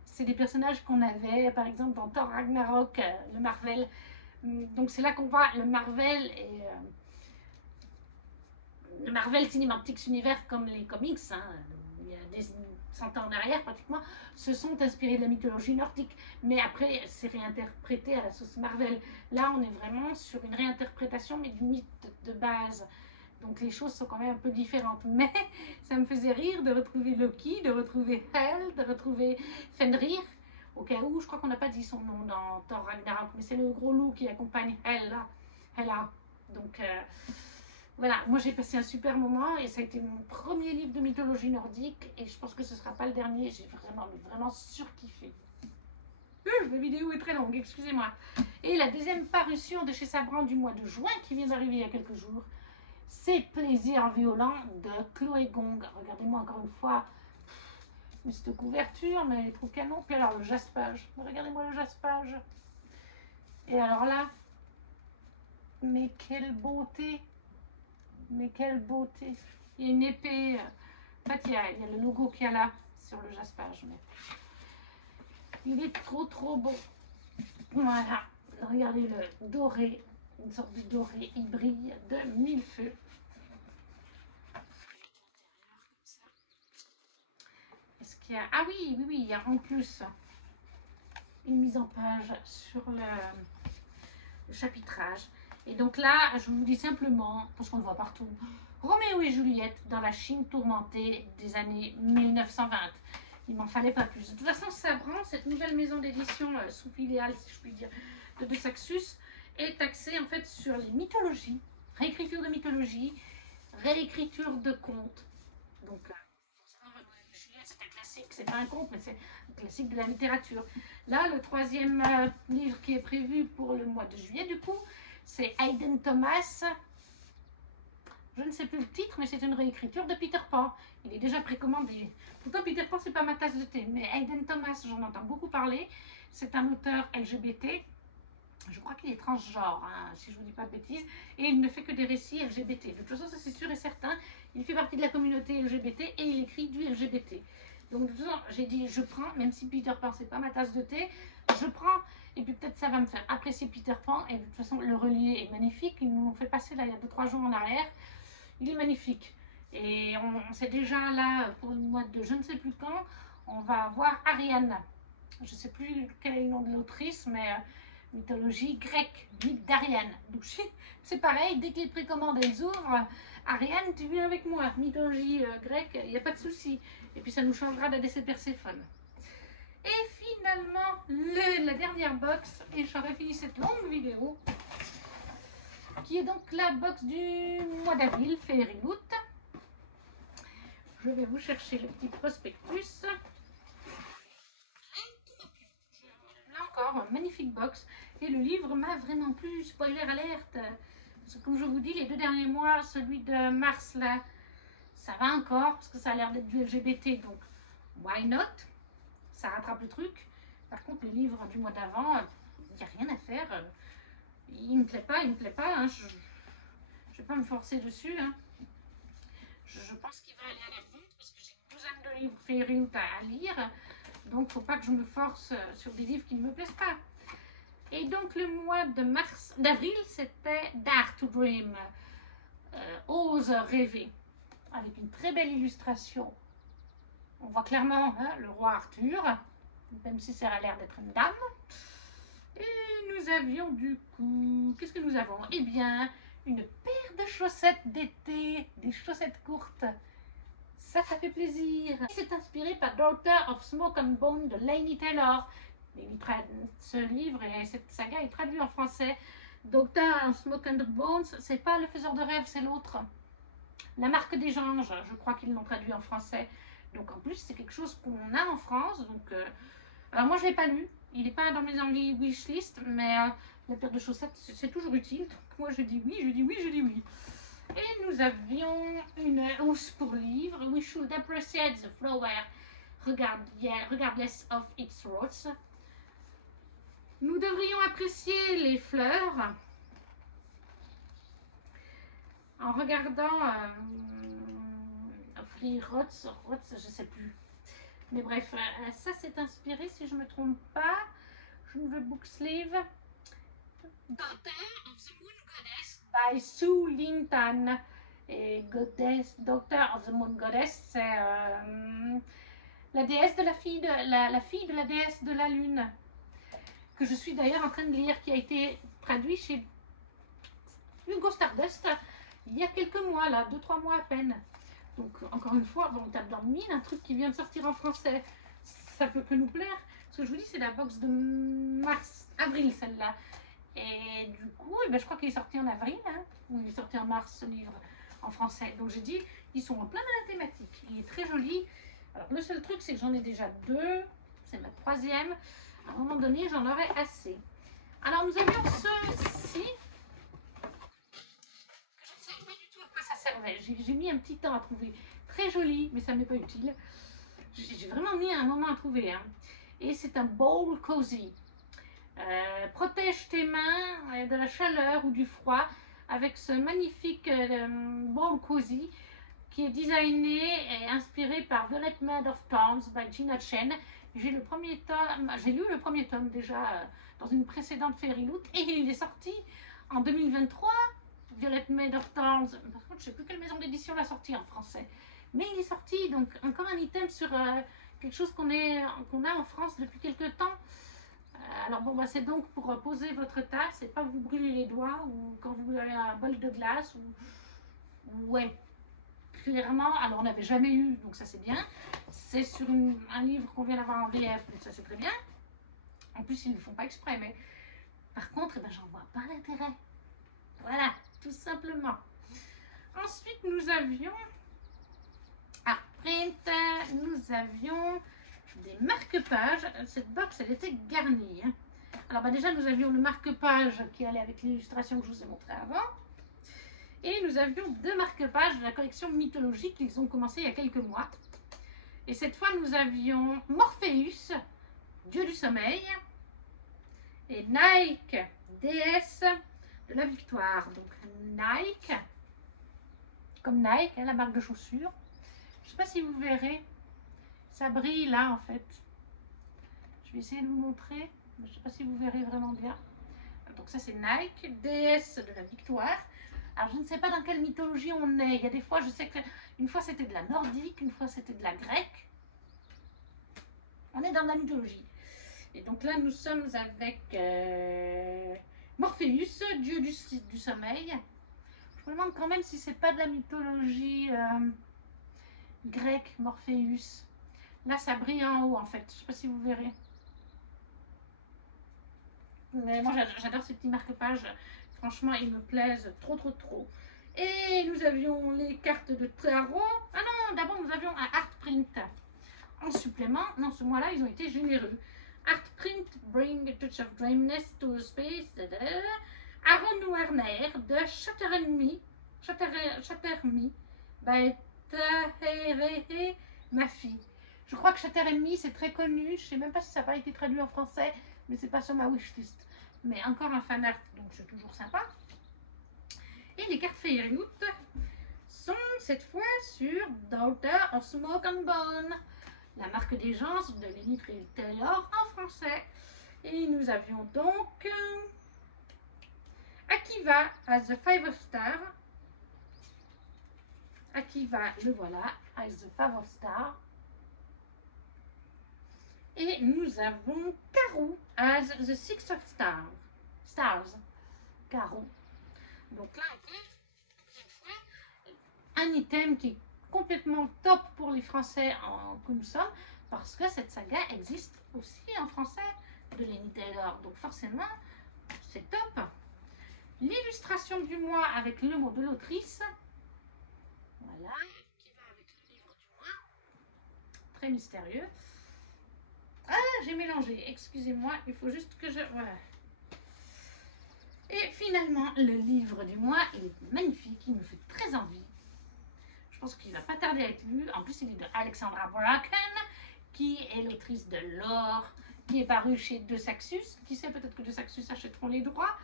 c'est des personnages qu'on avait par exemple dans Thor Ragnarok, le Marvel. Donc c'est là qu'on voit le Marvel et le Marvel Cinematic Universe comme les comics, hein, il y a des 100 ans en arrière pratiquement, se sont inspirés de la mythologie nordique. Mais après, c'est réinterprété à la sauce Marvel. Là, on est vraiment sur une réinterprétation, mais du mythe de base. Donc les choses sont quand même un peu différentes. Mais ça me faisait rire de retrouver Loki, de retrouver Hel, de retrouver Fenrir. Au cas où, je crois qu'on n'a pas dit son nom dans Thor Ragnarok, mais c'est le gros loup qui accompagne Hela. Donc voilà, moi j'ai passé un super moment et ça a été mon premier livre de mythologie nordique et je pense que ce ne sera pas le dernier. J'ai vraiment surkiffé. La vidéo est très longue, excusez-moi. Et la deuxième parution de chez Sabran du mois de juin qui vient d'arriver il y a quelques jours, c'est Plaisir violent de Chloé Gong. Regardez-moi encore une fois, mais cette couverture, mais elle est trop canon. Puis alors le jaspage, regardez-moi le jaspage. Et alors là, mais quelle beauté! Mais quelle beauté! Il y a une épée. En fait, il y a le logo qu'il y a là sur le jaspage. Mais il est trop beau. Voilà. Regardez le doré. Une sorte de doré. Il brille de mille feux. Est-ce qu'il y a... Ah oui, il y a en plus une mise en page sur le chapitrage. Et donc là, je vous dis simplement, parce qu'on le voit partout, Roméo et Juliette dans la Chine tourmentée des années 1920. Il m'en fallait pas plus. De toute façon, Sabran, cette nouvelle maison d'édition sous filiale, si je puis dire, de Saxus, est axée en fait sur les mythologies, réécriture de mythologie, réécriture de contes. Donc, c'est un classique, c'est pas un conte, mais c'est un classique de la littérature. Là, le troisième livre qui est prévu pour le mois de juillet, du coup, c'est Hayden Thomas. Je ne sais plus le titre, mais c'est une réécriture de Peter Pan. Il est déjà précommandé. Pourtant, Peter Pan, c'est pas ma tasse de thé, mais Hayden Thomas, j'en entends beaucoup parler. C'est un auteur LGBT. Je crois qu'il est transgenre, hein, si je ne vous dis pas de bêtises, et il ne fait que des récits LGBT. De toute façon, ça c'est sûr et certain. Il fait partie de la communauté LGBT et il écrit du LGBT. Donc, de toute façon, j'ai dit je prends, même si Peter Pan c'est pas ma tasse de thé, je prends, et puis peut-être ça va me faire apprécier Peter Pan. Et de toute façon, le relié est magnifique. Ils nous l'ont fait passer là il y a 2-3 jours en arrière. Il est magnifique. Et on sait déjà là, pour le mois de je ne sais plus quand, on va avoir Ariane. Je ne sais plus quel est le nom de l'autrice, mais mythologie grecque, mythe d'Ariane. Donc c'est pareil, dès que les précommandes elles ouvrent, Ariane, tu viens avec moi. Mythologie grecque, il n'y a pas de souci. Et puis ça nous changera d'ADC Perséphone. Et finalement, la dernière box, et j'aurais fini cette longue vidéo, qui est donc la box du mois d'avril, Féeriloot. Je vais vous chercher le petit prospectus. Là encore, magnifique box. Et le livre m'a vraiment plu, spoiler alerte. Comme je vous dis, les 2 derniers mois, celui de mars, là, ça va encore, parce que ça a l'air d'être du LGBT, donc why not? Ça rattrape le truc. Par contre, le livre du mois d'avant, il n'y a rien à faire. Il ne me plaît pas, hein. Je ne vais pas me forcer dessus. Hein. Je pense qu'il va aller à la vente, parce que j'ai une douzaine de livres Féeriloot à lire. Donc, il ne faut pas que je me force sur des livres qui ne me plaisent pas. Et donc, le mois d'avril, c'était Dare to Dream, Ose rêver, avec une très belle illustration On voit clairement hein, le roi Arthur, même si ça a l'air d'être une dame. Et nous avions du coup, qu'est-ce que nous avons? Eh bien, une paire de chaussettes d'été, des chaussettes courtes. Ça fait plaisir. C'est inspiré par Daughter of Smoke and Bone de Laini Taylor. Ce livre et cette saga est traduit en français. Daughter of Smoke and Bones, c'est pas Le Faiseur de rêves, c'est l'autre. La Marque des Anges, je crois qu'ils l'ont traduit en français. Donc en plus, c'est quelque chose qu'on a en France. Donc, alors moi, je l'ai pas lu. Il n'est pas dans mes envies wishlist, mais la paire de chaussettes, c'est toujours utile. Donc moi, je dis oui, je dis oui, je dis oui. Et nous avions une housse pour livre. We should appreciate the flower regardless of its roots. Nous devrions apprécier les fleurs en regardant les rots, je sais plus. Mais bref, ça c'est inspiré, si je ne me trompe pas. Je ne veux book sleeve. Daughter of the Moon Goddess by Sue Linton. Et Daughter of the Moon Goddess, c'est la déesse de la fille de la déesse de la lune, que je suis d'ailleurs en train de lire, qui a été traduit chez Hugo Stardust il y a quelques mois, là, 2-3 mois à peine. Donc encore une fois, bon, on tape dans le mille, un truc qui vient de sortir en français, ça peut que nous plaire. Ce que je vous dis, c'est la box de avril, celle-là. Et du coup, eh ben, je crois qu'il est sorti en avril, hein, ou il est sorti en mars, ce livre, en français. Donc j'ai dit, ils sont en plein dans la thématique. Il est très joli. Alors le seul truc, c'est que j'en ai déjà 2. C'est ma 3e. À un moment donné, j'en aurai assez. Alors nous avions ceci. Je ne sais pas du tout à quoi ça servait. J'ai mis un petit temps à trouver. Très joli, mais ça ne m'est pas utile. J'ai vraiment mis un moment à trouver. Hein. Et c'est un bowl cozy. Protège tes mains de la chaleur ou du froid avec ce magnifique bowl cozy qui est designé et inspiré par Violet Made of Thorns by Gina Chen. J'ai lu le premier tome déjà dans une précédente Fairy Loot et il est sorti en 2023. Violet Made of Thorns, par contre je ne sais plus quelle maison d'édition l'a sorti en français, mais il est sorti, donc encore un item sur quelque chose qu'on a en France depuis quelques temps. Alors bon, bah, c'est donc pour poser votre tasse, c'est pas vous brûler les doigts ou quand vous avez un bol de glace ou ouais, clairement, alors on n'avait jamais eu, donc ça c'est bien. C'est sur un livre qu'on vient d'avoir en VF, donc ça c'est très bien. En plus ils ne le font pas exprès, mais par contre, eh ben, j'en vois pas l'intérêt. Voilà, tout simplement. Ensuite nous avions Artprint, nous avions des marque-pages. Cette box elle était garnie. Hein. Alors bah, déjà nous avions le marque-page qui allait avec l'illustration que je vous ai montré avant. Et nous avions 2 marque-pages de la collection mythologique qu'ils ont commencé il y a quelques mois. Et cette fois, nous avions Morpheus, dieu du sommeil, et Nike, déesse de la victoire. Donc Nike, comme Nike, hein, la marque de chaussures. Je ne sais pas si vous verrez, ça brille là en fait. Je vais essayer de vous montrer, mais je ne sais pas si vous verrez vraiment bien. Donc ça c'est Nike, déesse de la victoire. Alors, je ne sais pas dans quelle mythologie on est. Il y a des fois, je sais qu'une fois c'était de la nordique, une fois c'était de la grecque. On est dans la mythologie. Et donc là, nous sommes avec Morpheus, dieu du sommeil. Je me demande quand même si c'est pas de la mythologie grecque, Morpheus. Là, ça brille en haut en fait. Je ne sais pas si vous verrez. Mais moi, j'adore ces petits marque-pages. Franchement, ils me plaisent trop, trop, trop. Et nous avions les cartes de tarot. Ah non, d'abord, nous avions un Artprint en supplément. Non, ce mois-là, ils ont été généreux. Artprint, Bring a Touch of Dreamness to Space. Aaron Werner de Shatter Me by Tahereh Mafi. Je crois que Shatter Me, c'est très connu. Je ne sais même pas si ça n'a pas été traduit en français, mais c'est pas sur ma wishlist. Mais encore un fan art, donc c'est toujours sympa. Et les cartes Fairy Loot sont cette fois sur Daughter of Smoke and Bone, la marque des gens de Laini Taylor en français. Et nous avions donc Akiva as the 5 star. Akiva, le voilà, as the 5 star. Et nous avons Karou as the Six of Stars. Karou. Donc là encore, un item qui est complètement top pour les Français que nous sommes, parce que cette saga existe aussi en français de Lenny Taylor. Donc forcément, c'est top. L'illustration du mois avec le mot de l'autrice. Voilà, qui va avec le livre du mois. Très mystérieux. Ah, j'ai mélangé, excusez-moi, il faut juste que je... Voilà. Et finalement, le livre du mois, il est magnifique, il me fait très envie. Je pense qu'il va pas tarder à être lu. En plus, il est de Alexandra Bracken, qui est l'autrice de L'Or, qui est paru chez De Saxus. Qui sait, peut-être que De Saxus achèteront les droits,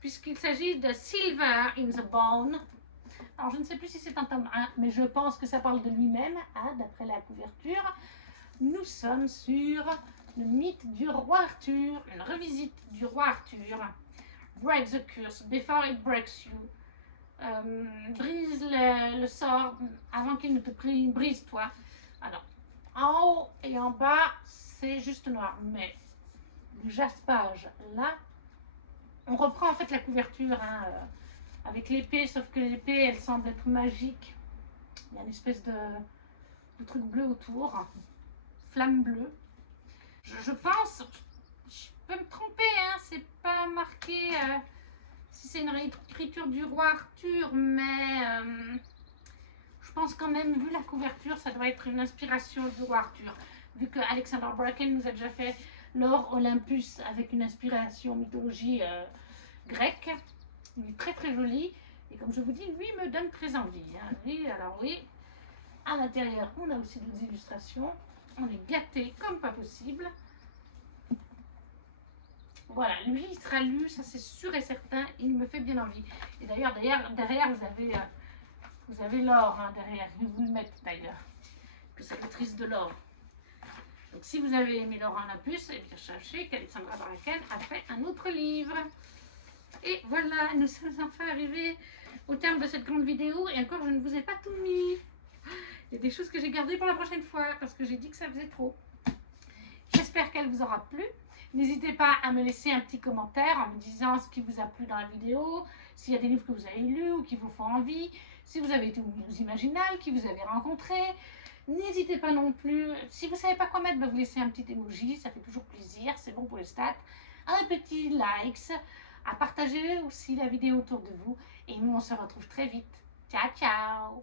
puisqu'il s'agit de Silver in the Bone. Alors, je ne sais plus si c'est un tome 1, mais je pense que ça parle de lui-même, hein, d'après la couverture. Nous sommes sur le mythe du roi Arthur, une revisite du roi Arthur. Break the curse before it breaks you. Brise le sort avant qu'il ne te brise toi. Alors, en haut et en bas, c'est juste noir. Mais le jaspage, là, on reprend en fait la couverture hein, avec l'épée, sauf que l'épée, elle semble être magique. Il y a une espèce de truc bleu autour, flamme bleue. Je pense, je peux me tromper, hein, c'est pas marqué si c'est une réécriture du roi Arthur, mais je pense quand même, vu la couverture, ça doit être une inspiration du roi Arthur. Vu que Alexandra Bracken nous a déjà fait l'or Olympus avec une inspiration mythologie grecque. Il est très très joli. Et comme je vous dis, lui me donne très envie. Hein. Lui, alors oui, à l'intérieur, on a aussi d'autres illustrations. On est gâté comme pas possible. Voilà, lui il sera lu, ça c'est sûr et certain, il me fait bien envie. Et d'ailleurs, derrière vous avez l'or, hein, derrière, je vais vous le mettre d'ailleurs, que c'est l'autrice de l'or. Donc si vous avez aimé l'or Olympus, eh bien sachez qu'Alexandra Bracken a fait un autre livre. Et voilà, nous sommes enfin arrivés au terme de cette grande vidéo, et encore je ne vous ai pas tout mis. Il y a des choses que j'ai gardées pour la prochaine fois, parce que j'ai dit que ça faisait trop. J'espère qu'elle vous aura plu. N'hésitez pas à me laisser un petit commentaire en me disant ce qui vous a plu dans la vidéo, s'il y a des livres que vous avez lus ou qui vous font envie, si vous avez été aux Imaginales, qui vous avez rencontré. N'hésitez pas non plus, si vous ne savez pas quoi mettre, vous laissez un petit emoji, ça fait toujours plaisir, c'est bon pour les stats. Un petit like, à partager aussi la vidéo autour de vous. Et nous, on se retrouve très vite. Ciao, ciao!